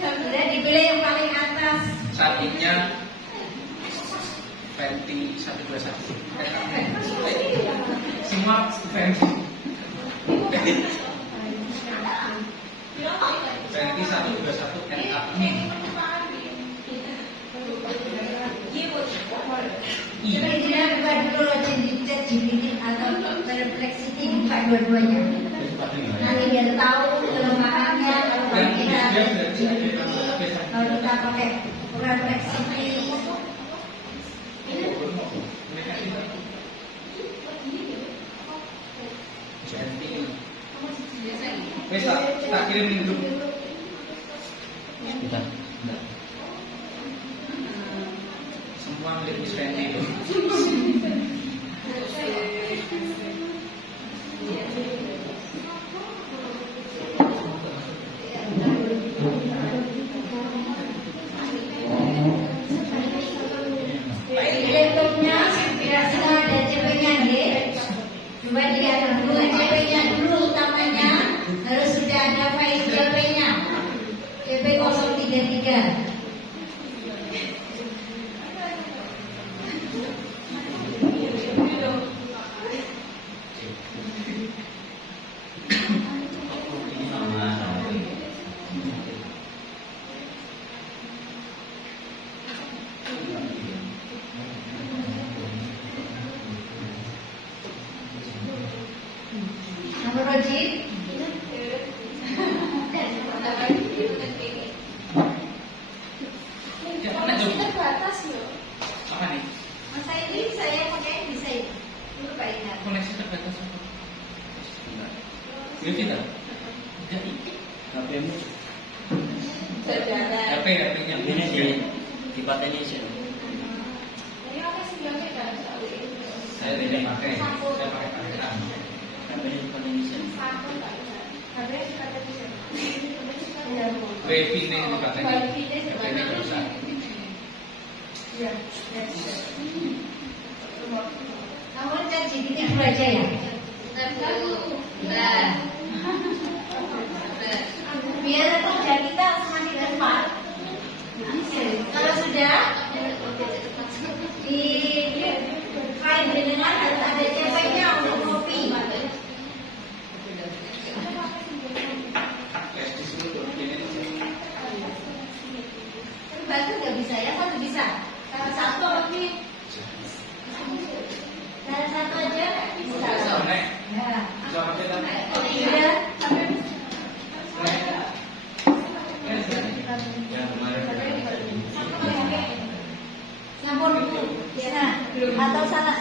Sudah dipilih yang paling atas. Saatnya Fenty 121. Semua Fenty. Fenty 121 admin. Jadi dia buka dulu login di ChatGPT atau Perplexity, buka dua-duanya. Nanti biar tahu kelemahannya kalau kita pakai Perplexity. Wes tak kirim link dulu. Sudah. Semua milik Miss Fenty itu. Laptopnya sudah ada CP-nya, coba dilihat dulu CP-nya dulu utamanya, harus sudah ada file CP-nya, CP 033. Nomor Roji. Terbatas loh. Apa nih? Masa ini saya pakai desain. Dulu Pak Inar. Koneksi terbatas apa? Wifi tak? HP-mu HP-nya. ini dipateni sih. Saya tidak pakai. Saya pakai kamera. HP-nya dipateni sih. Wifi ini dipateni. HP-nya rusak. Namun ChatGPT dulu aja ya. Biar kerja kita semakin cepat. Kalau sudah di file dengan ada CP-nya untuk copy. Atau salah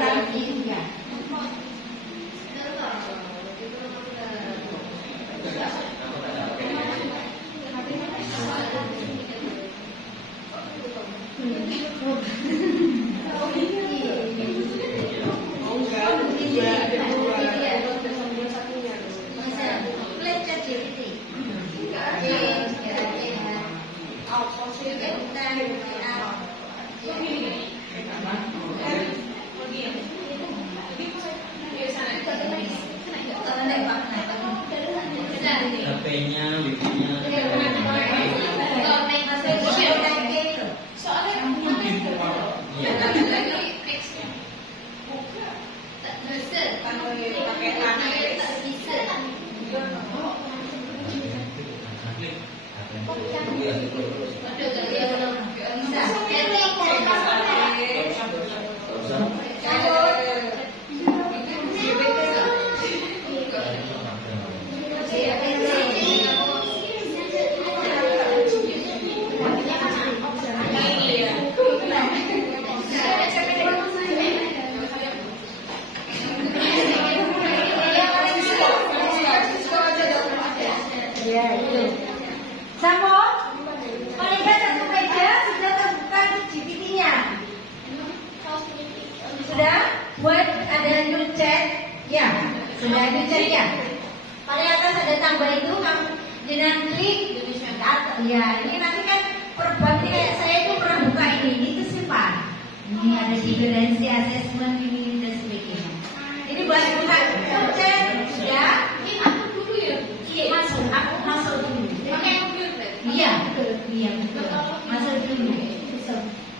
lagi enggak? HP-nya, wifi-nya. Ya itu. Samo, paling nggak satu meja sudah terbuka GPT-nya. Sudah buat ada new chat, ya sudah new chat ya. Paling atas ada tambah itu kamu dengan klik ya ini nanti kan perbab ini kayak saya itu pernah buka ini itu simpan. Ini ada differency assessment ini dan sebagainya. Ini buat buka new chat sudah. Aku masuk dulu. Iya, iya betul. Masuk dulu.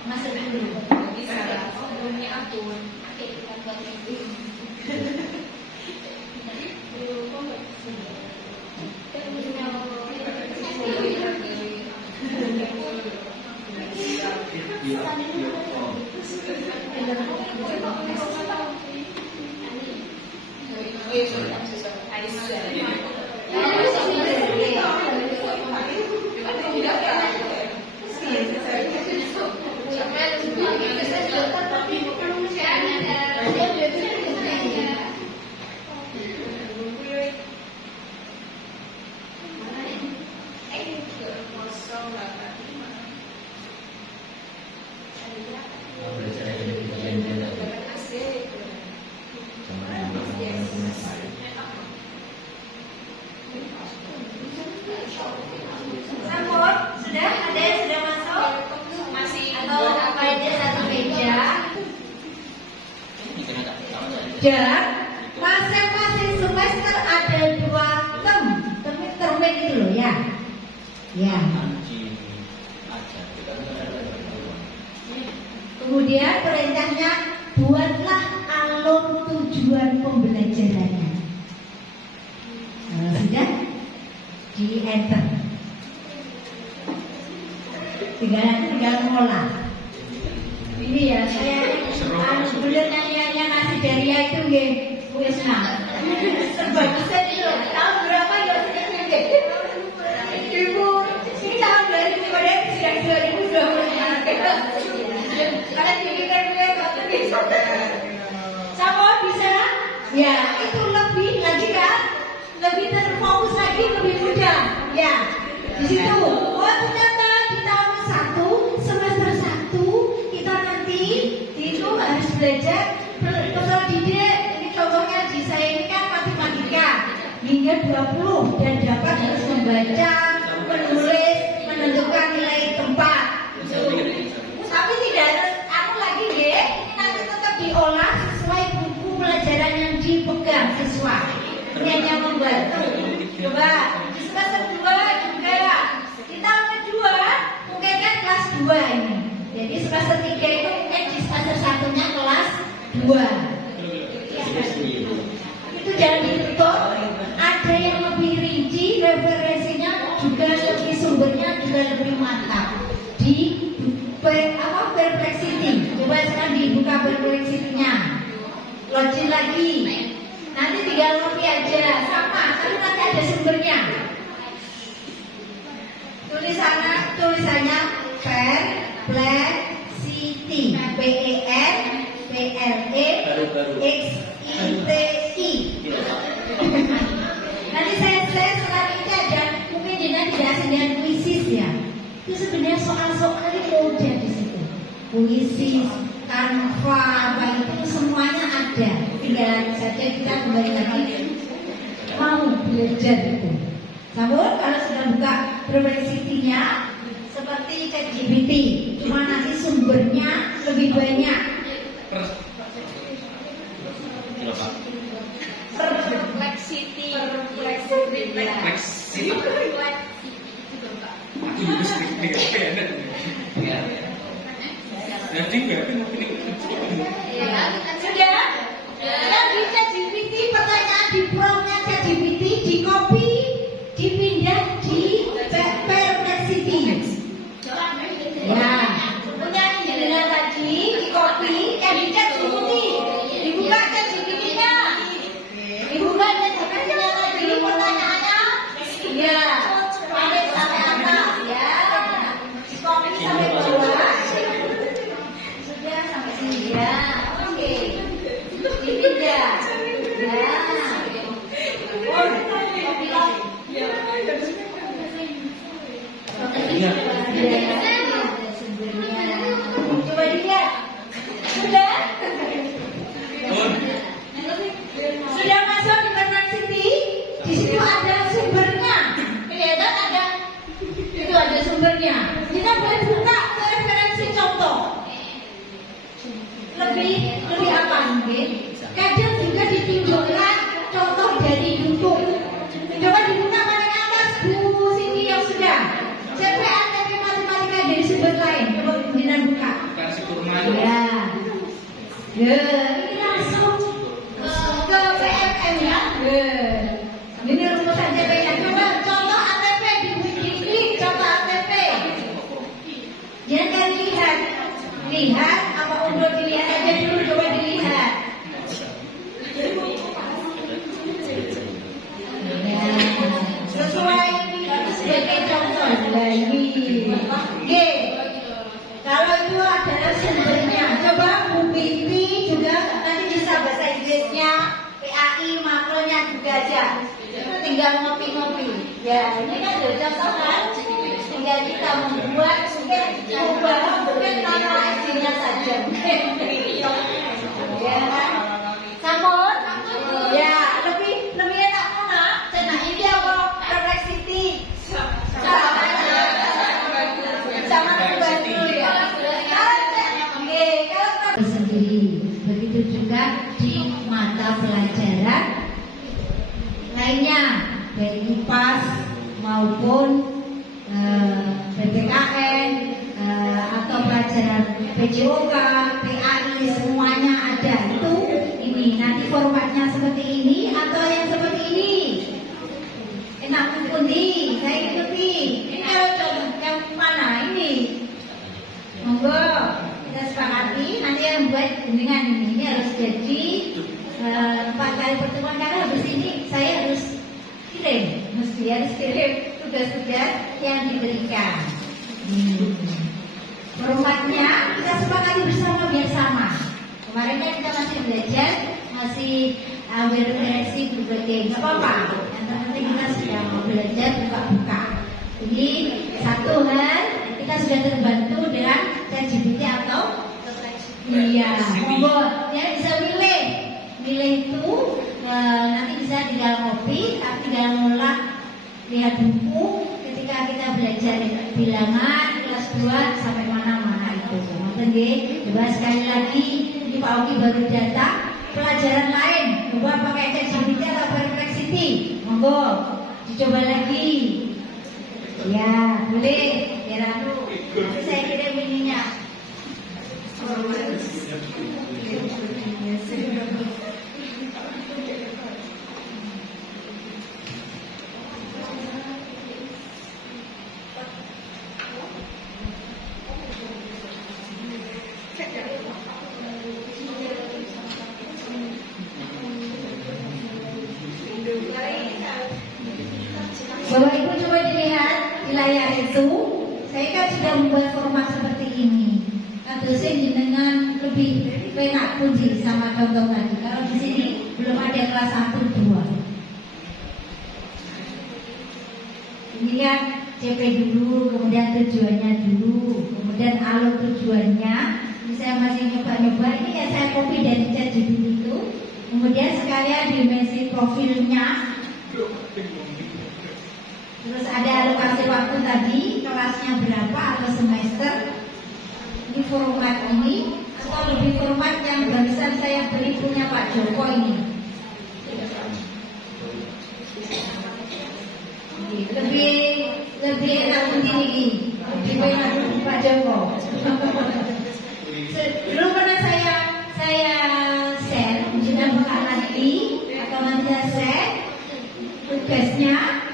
Masuk dulu. Sambut, sudah? Ada yang sudah masuk? Masih. Atau apa aja satu meja? Dan masing-masing semester ada 2 termin itu loh ya. Ya. Kemudian perintahnya buatlah alur tujuan pembelajarannya. Sudah di enter. Tinggal ngolah. Ini ya saya sebenarnya yang ngasih Daria itu nggih wis nah. Sebagusan itu tahun berapa ya sedikit. Ibu, ini tahun 2000 pada sudah 2020. Karena dipikir waktu bisa. Sama bisa? Ya, itu lebih lagi kan? Lebih terfokus lagi, lebih mudah. Ya, di situ. Oh ternyata di tahun 1 semester 1 kita nanti itu harus belajar peserta didik. Ini contohnya di saya ini kan matematika hingga 20 dan dapat harus membaca, menulis, menentukan nilai tempat. Tapi tidak harus aku lagi deh, ini nanti tetap diolah sesuai buku pelajaran yang dipegang siswa. Ini hanya membantu. Coba di semester 2 juga. Di tahun kedua mungkin kan kelas 2 ini. Jadi semester 3 itu mungkin di semester 1-nya kelas 2. Itu jangan ditutup. Ada yang lebih rinci, referensinya juga lebih sumbernya juga lebih mantap. Di Perplexity. Coba sekarang dibuka Perplexity-nya. Login lagi. Nanti tinggal copy aja sama, tapi nanti ada sumbernya. Tulisannya Perplexity. soal-soal ini mudah di situ. Puisi, Canva, itu semuanya ada. Tinggal saja kita kembali lagi mau belajar itu. Namun kalau sudah buka Perplexity-nya seperti ChatGPT, cuma nanti sumbernya lebih banyak. Perplexity. Sudah? Yang di ChatGPT pertanyaan di prompt-nya ChatGPT di copy, dipindah di Perplexity. Ya, punya jenengan tadi di copy, yang di ChatGPT dibuka ChatGPT-nya, dibuka ChatGPT-nya tadi pertanyaannya, ya, sampai atas, ya, di copy sampai bawah, sudah sampai sini ya, oke, dipindah, ya. Coba dilihat. Sudah? Sudah masuk di Perplexity? Di situ ada sumbernya. Kelihatan ada. Itu ada sumbernya. Kita boleh buka ke referensi contoh. Lebih apa mungkin? Kadang juga ditunjukkan contoh dari YouTube. Coba dibuka paling atas Bu Siti yang sudah. CPNTP matematika dari sumber lain. Coba kemudian buka. Versi kurma. Ya. Ya, ini langsung ke PMM ya. Ini rumusan CPN. Coba contoh ATP diklik contoh ATP. Jangan lihat apa untuk dilihat aja dulu, coba dilihat. Ya, sesuai sebagai contoh lagi. G. Kalau itu adalah sumbernya, coba Bu Pipi juga nanti bisa bahasa Inggrisnya, PAI makronya juga aja. Tinggal ngopi-ngopi. Ya, ini kan ada contoh kan. Tinggal kita membuat mungkin nama ID-nya saja. Ya kan? Sampun? Ya, lebih enak mana? Cetak ini apa? Perplexity. Sama membantu ya. Oke, kalau sendiri. Begitu juga di mata pelajaran lainnya, baik IPAS maupun PPKN atau pelajaran PJOK, PAI, semuanya ada. Itu ini nanti formatnya seperti ini atau yang seperti ini. Enak pundi, saya ikuti. Ini kalau contoh yang mana ini? Monggo kita sepakati nanti yang buat bimbingan ini harus jadi 4 kali pertemuan karena habis ini saya harus kirim tugas-tugas yang diberikan. Formatnya kita sepakati bersama biar sama. Kemarin kan kita masih belajar, masih ambil referensi berbagai nggak apa-apa. Yang terpenting kita sudah mau belajar buka-buka. Jadi satu hal kita sudah terbantu dengan ChatGPT atau iya, monggo ya bisa milih itu nanti bisa tinggal copy, tapi tinggal ngolah lihat buku ketika kita belajar bilangan kelas 2 sampai mana-mana itu. Ngoten nggih. Coba sekali lagi ini Pak Oki baru datang pelajaran lain. Coba pakai ChatGPT atau Perplexity. Monggo dicoba lagi. Ya, boleh. Ya Ratu. Nanti saya kirim ininya. Bapak Ibu coba dilihat di layar itu, saya kan sudah membuat format seperti ini. Terusnya dengan lebih penak puji sama contoh tadi. Kalau di sini belum ada kelas 1, 2. Ini kan CP dulu, kemudian tujuannya dulu, kemudian alur tujuannya. Ini saya masih nyoba-nyoba. Ini ya saya copy dari ChatGPT itu. Kemudian sekalian dimensi profilnya. Terus ada alokasi waktu tadi, kelasnya berapa atau semester. Ini format ini, atau lebih format yang barusan saya beli punya Pak Joko ini. Lebih enak begini, lebih enak Pak Joko. Dulu pernah saya share, sudah buka lagi atau nanti saya share tugasnya.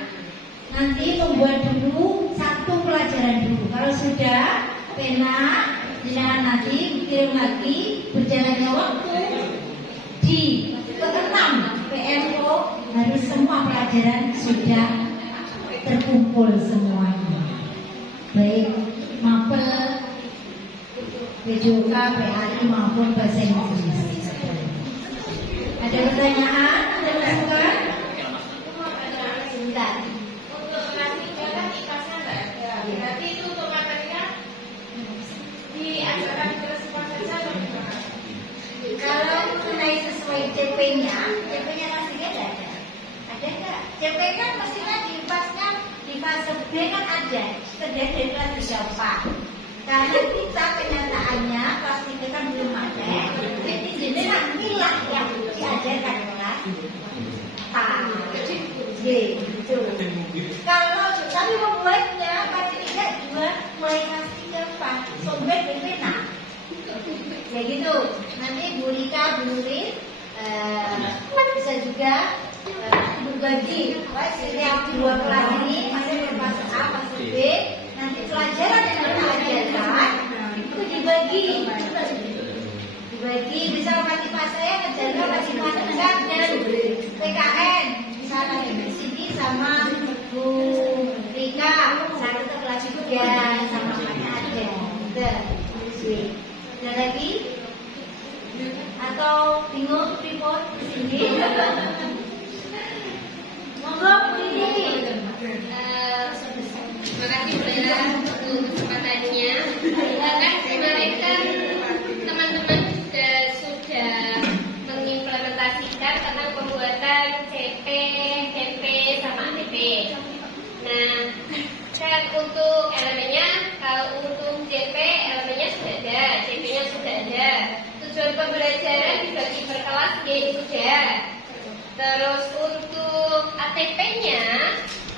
Nanti membuat dulu satu pelajaran dulu. Kalau sudah pena, jangan nanti kirim lagi. Berjalannya waktu di ke-6 PMO harus semua pelajaran sudah terkumpul semuanya. Baik mapel, PJOK, PAI maupun bahasa Inggris. Ada pertanyaan? Ada masukan? Sebentar. Berarti itu untuk materinya diajarkan terus saja. Kalau mengenai sesuai CP-nya pastinya ada. Ada nggak? CP kan mestinya di fase B kan ada. Terjadi dari kelas 3 Karena kita kenyataannya kelas 3 kan belum ada. Jadi jenengan milah yang diajarkan kelas gitu. Kalau kami membuatnya pasti tidak juga mulai kasih ke Pak Sobat benar. Ya gitu. Nanti Bu Rika, Bu Nurin bisa juga berbagi. Setiap 2 kelas ini masih fase A, fase B. Nanti pelajaran yang kita ajarkan itu dibagi. Bisa kasih fase saya menjaga kasih matematika dan PKN. Misalnya di sini sama Bu Rika, saya tetap kelas 3 sama mana ada. Ada lagi? Atau bingung report di sini? Monggo ini. Terima kasih Bunda untuk kesempatannya. Kan kemarin kan teman-teman sudah mengimplementasikan tentang pembuatan CP, TP sama ATP. Nah, kan untuk elemennya, kalau untuk CP elemennya sudah ada, CP-nya sudah ada. Tujuan pembelajaran dibagi per kelas sudah. Terus untuk ATP-nya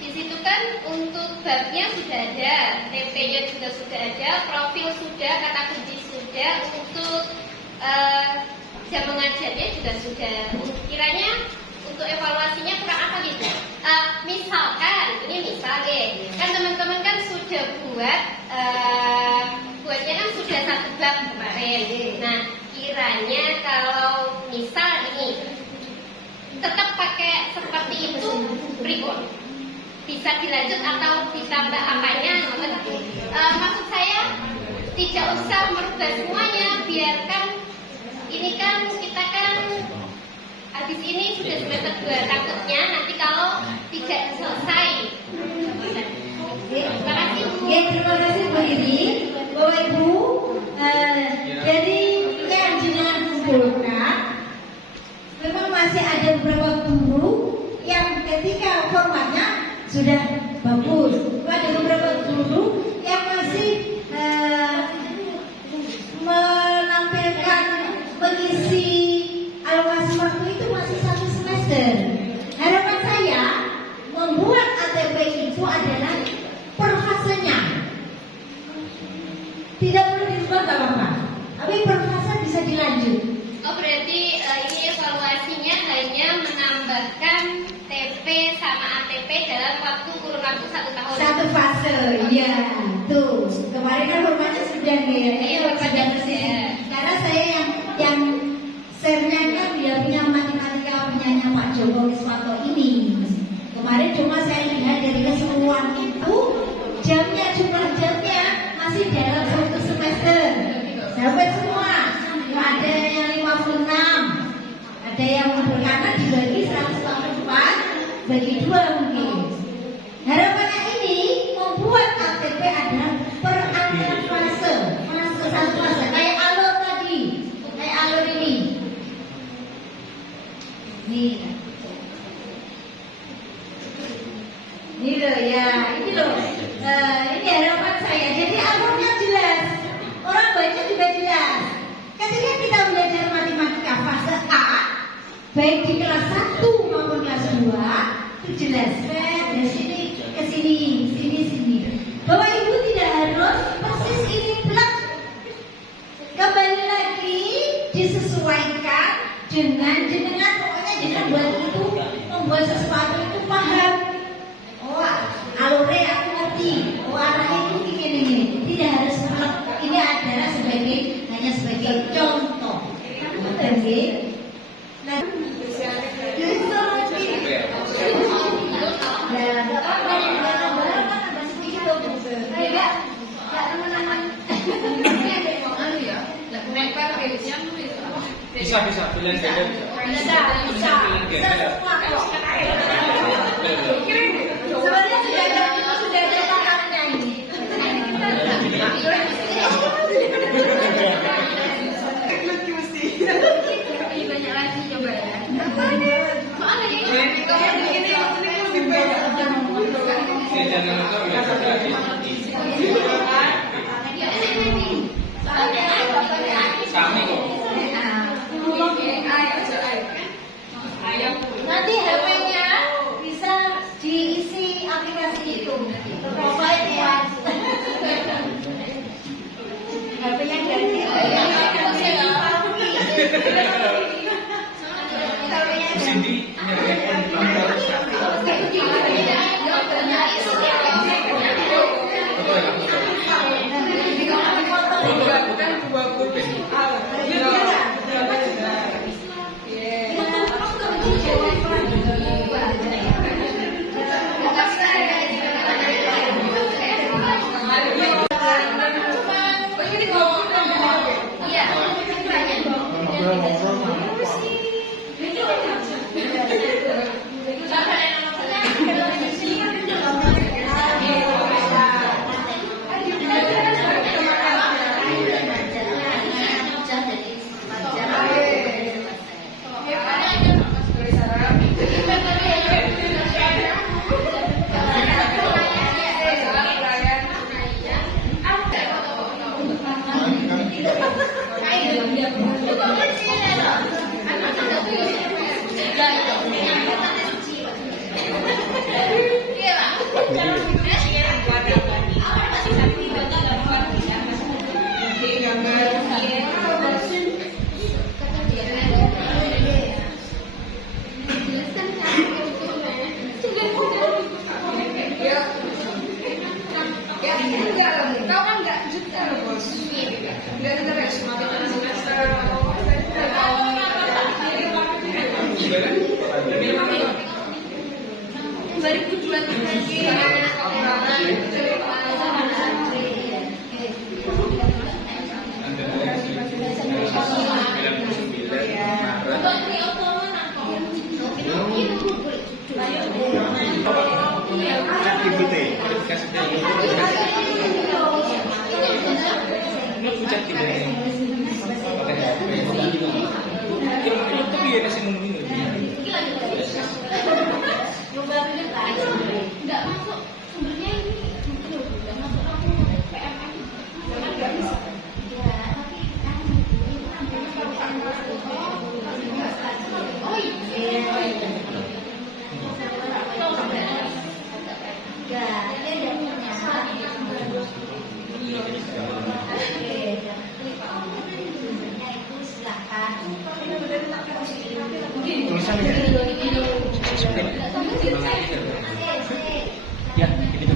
di situ kan untuk babnya sudah ada, TP-nya juga sudah ada, profil sudah, kata kunci sudah, untuk jam mengajarnya juga sudah. Kiranya untuk evaluasinya kurang apa gitu? Misalkan, ini misalnya, kan teman-teman kan sudah buatnya kan sudah 1 bab kemarin. Nah, kiranya kalau misal ini tetap pakai seperti itu berikut, bisa dilanjut atau ditambah apanya? Maksud saya tidak usah merubah semuanya, biarkan ini kan kita kan habis ini sudah semester 2, takutnya nanti kalau tidak selesai. Terima kasih Bu. Terima kasih Bu Iri. Bapak Ibu, jadi yang jenengan kumpulkan, memang masih ada beberapa guru yang ketika formatnya sudah bagus. Ada beberapa guru yang masih menampilkan mengisi alokasi waktu itu masih 1 semester. Harapan saya membuat ATP itu adalah per fasenya. Tidak perlu diubah gak apa-apa, tapi per fase bisa dilanjut. Oh berarti ini evaluasinya hanya menambahkan TP sama ATP dalam kurun waktu 1 tahun. 1 fase, iya. Tuh, kemarin kan formatnya sudah nih. Iya, formatnya sudah. Karena saya yang share-nya kan dia punya matematika punyanya Pak Joko Wiswanto ini. Kemarin cuma saya lihat dari keseluruhan itu jumlah jamnya masih dalam 1 semester. Sampai semua. Ada yang 56, ada yang karena dibagi 144 bagi 2 mungkin. Harapannya di kelas 1 maupun kelas 2 itu jelas dari sini ke sini, sini. Bapak Ibu tidak harus persis ini plak. Kembali lagi disesuaikan dengan jenengan, pokoknya jangan buat itu membuat sesuatu itu paham. Oh, alurnya aku ngerti. Oh, arahnya itu ini. Tidak harus plak. Ini adalah hanya sebagai contoh. Oke. Nah, Bisa pilihan ganda bisa. Pilihan ganda. Sebenarnya sudah ada pakarnya ini. Lebih banyak lagi coba ya. Kami kok. Nanti HP-nya bisa diisi aplikasi itu. Provide ya. HP-nya ganti. Cindy Nggak masuk sumbernya ini. Nggak masuk aku PMM. Nggak bisa. Oh iya. Ya, gitu.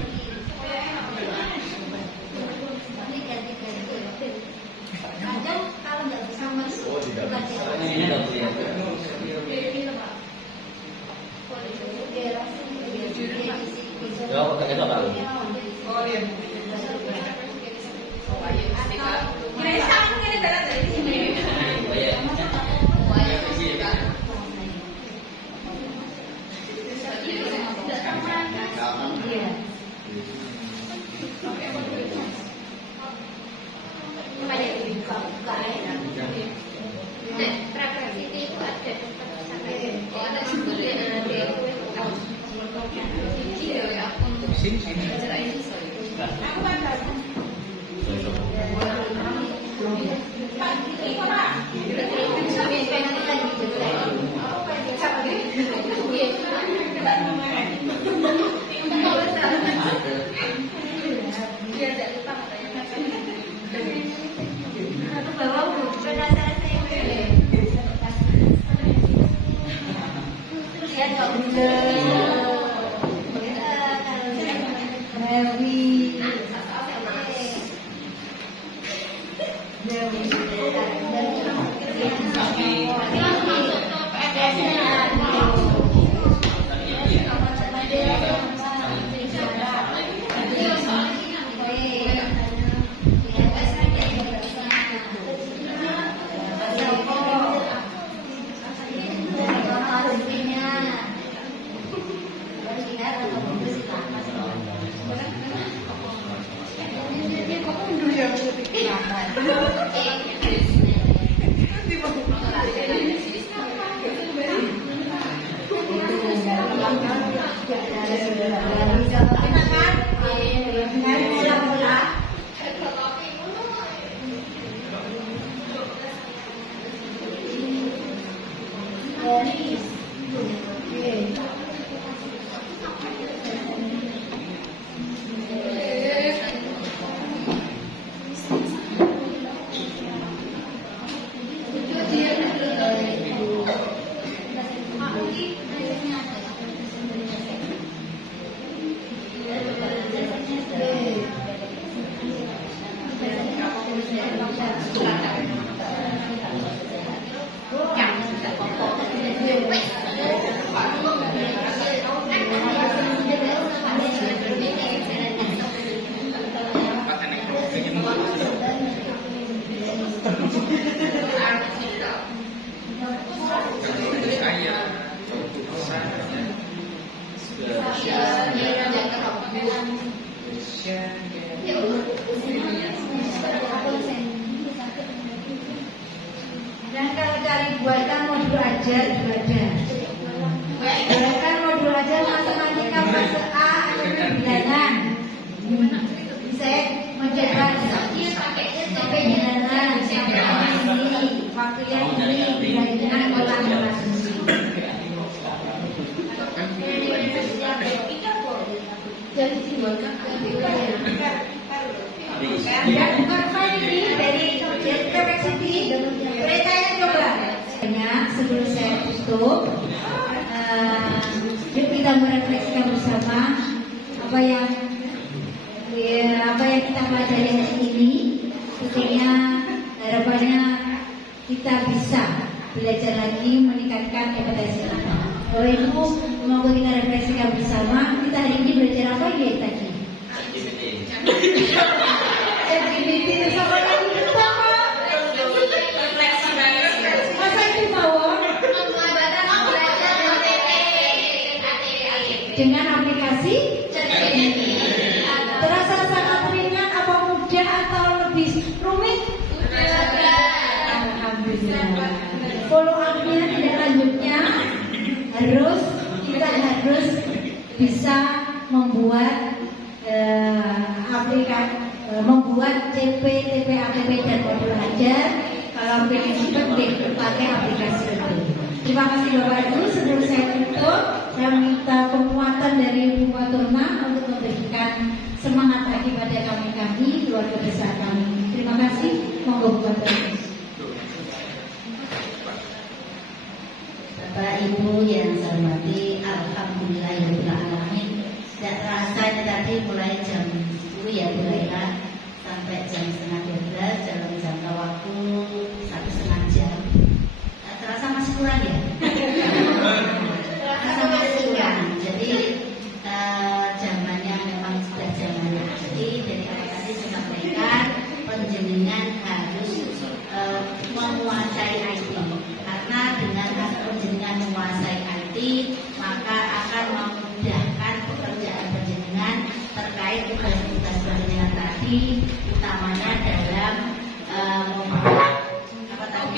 Sini. Dewi dan kalau cari buatan modul ajar juga ada. Buatan modul ajar matematika fase A ada bilangan. Saya mencoba sampai bilangan sampai ini waktu yang ini bilangan kotak relasi. Jadi dan bukan file ini dari Complexity. Mereka yang coba. Sebelum saya tutup, yuk kita merefleksikan bersama apa yang kita pelajari hari ini. Tentunya harapannya kita bisa belajar lagi meningkatkan kompetensi kita. Kalau Ibu mau kita refleksikan bersama, kita hari ini belajar apa ya tadi? LGBT bersama lagi pertama. Masa itu mau dengan aplikasi terasa sangat ringan apa mudah atau lebih rumit? Alhamdulillah. Follow up-nya tidak lanjutnya kita harus bisa membuat membuat CP, TP, ATP dan modul ajar. Kalau ingin cepat pakai aplikasi itu. Terima kasih Bapak Ibu. Sebelum saya tutup, saya minta penguatan dari Ibu Paturna untuk memberikan semangat lagi pada kami keluarga besar kami. Terima kasih. Monggo Bu Paturna. Bapak Ibu yang saya hormati, alhamdulillahirobbilalamin. Tidak terasa ini tadi mulai jam 10 ya Bu Laila sampai jam setengah 12 dalam jangka waktu 1,5 jam. Tidak terasa masih kurang ya? Terasa masih kurang. Jadi zamannya memang sudah zamannya. Jadi dari awal tadi saya sampaikan penjenengan harus menguasai IT. Karena dengan penjenengan menguasai IT, maka akan memudahkan pekerjaan penjenengan terkait tugas-tugas penjenengan tadi, utamanya dalam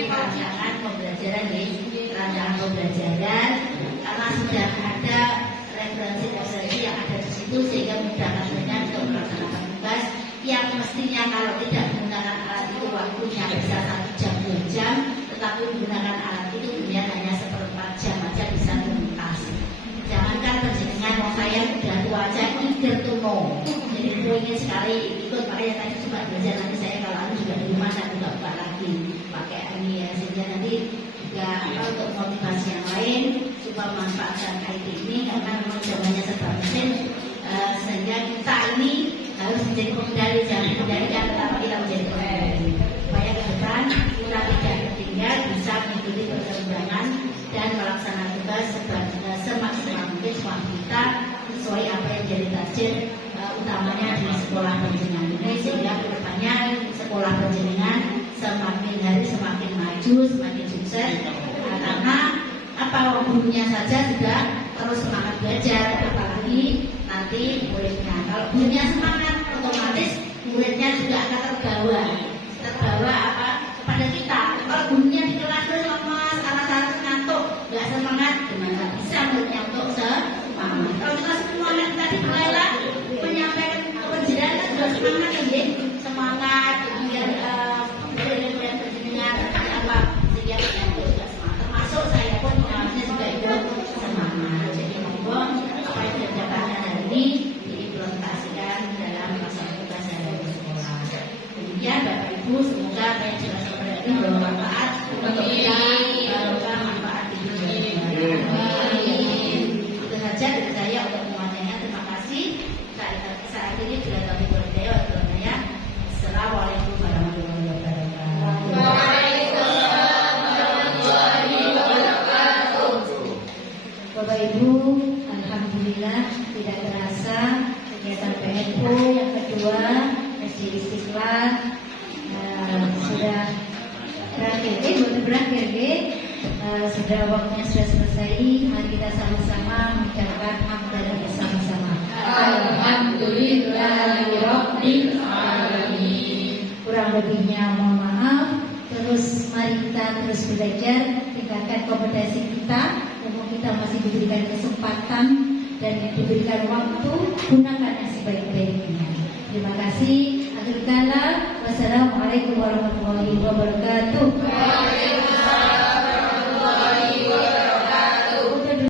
rancangan pembelajaran rancangan pembelajaran, karena sudah ada referensi yang ada di situ sehingga memudahkan penjenengan untuk melaksanakan tugas yang mestinya kalau tidak menggunakan alat itu waktunya bisa 1 jam 2 jam, tetapi menggunakan alat itu kemudian hanya 1/4 jam aja bisa tuntas. Jangankan penjenengan, saya sudah tua aja eager to know. Jadi aku ingin sekali ikut, makanya tadi coba belajar nanti saya kalau aku juga di rumah saya buka lagi pakai ini ya, sehingga nanti juga untuk motivasi yang lain supaya memanfaatkan IT ini karena memang zamannya serba mesin, sehingga kita ini menjadi pemodali, jangan menjadikan tetapi kita menjadi pemodali. Supaya ke depan kita tidak tertinggal, bisa mengikuti perkembangan dan melaksanakan tugas semaksimal mungkin suami kita sesuai apa yang jadi target utamanya di sekolah penjenengan ini, sehingga kedepannya sekolah penjenengan semakin hari semakin maju, semakin sukses. Karena apa, gurunya saja sudah terus semangat belajar, apalagi nanti muridnya. Kalau gurunya semangat, otomatis muridnya juga akan terbawa apa kepada kita. Kalau gurunya di kelas lemas, anak-anak ngantuk, nggak semangat, gimana bisa muridnya untuk semangat? Kalau kita semangat tadi mulailah menyampaikan penjelasan sudah semangat ya, semangat kemudian murid-murid penjenengan apa sehingga kita juga semangat. Termasuk saya pun pengalamannya juga ikut semangat. Jadi monggo apa yang sudah didapatkan hari ini diimplementasikan dalam melaksanakan tugas dari sekolah. Demikian Bapak Ibu, semoga apa yang jelaskan pada ini bermanfaat untuk kita, barokah manfaat di dunia. Itu saja dari saya untuk semuanya. Terima kasih. Saat ini sudah kami berdaya. Assalamualaikum warahmatullahi wabarakatuh. Bapak Ibu, alhamdulillah tidak terasa kegiatan PNU yang kedua Masjid Istiqlal sudah berakhir, sudah waktunya sudah selesai. Mari kita sama-sama mengucapkan hamdalah bersama-sama. Alhamdulillahirabbil alamin. Kurang lebihnya mohon maaf. Terus mari kita terus belajar, tingkatkan kompetensi kita. Umum kita masih diberikan kesempatan dan diberikan waktu, gunakan yang sebaik-baiknya. Terima kasih. Akhir kata, wassalamualaikum warahmatullahi wabarakatuh.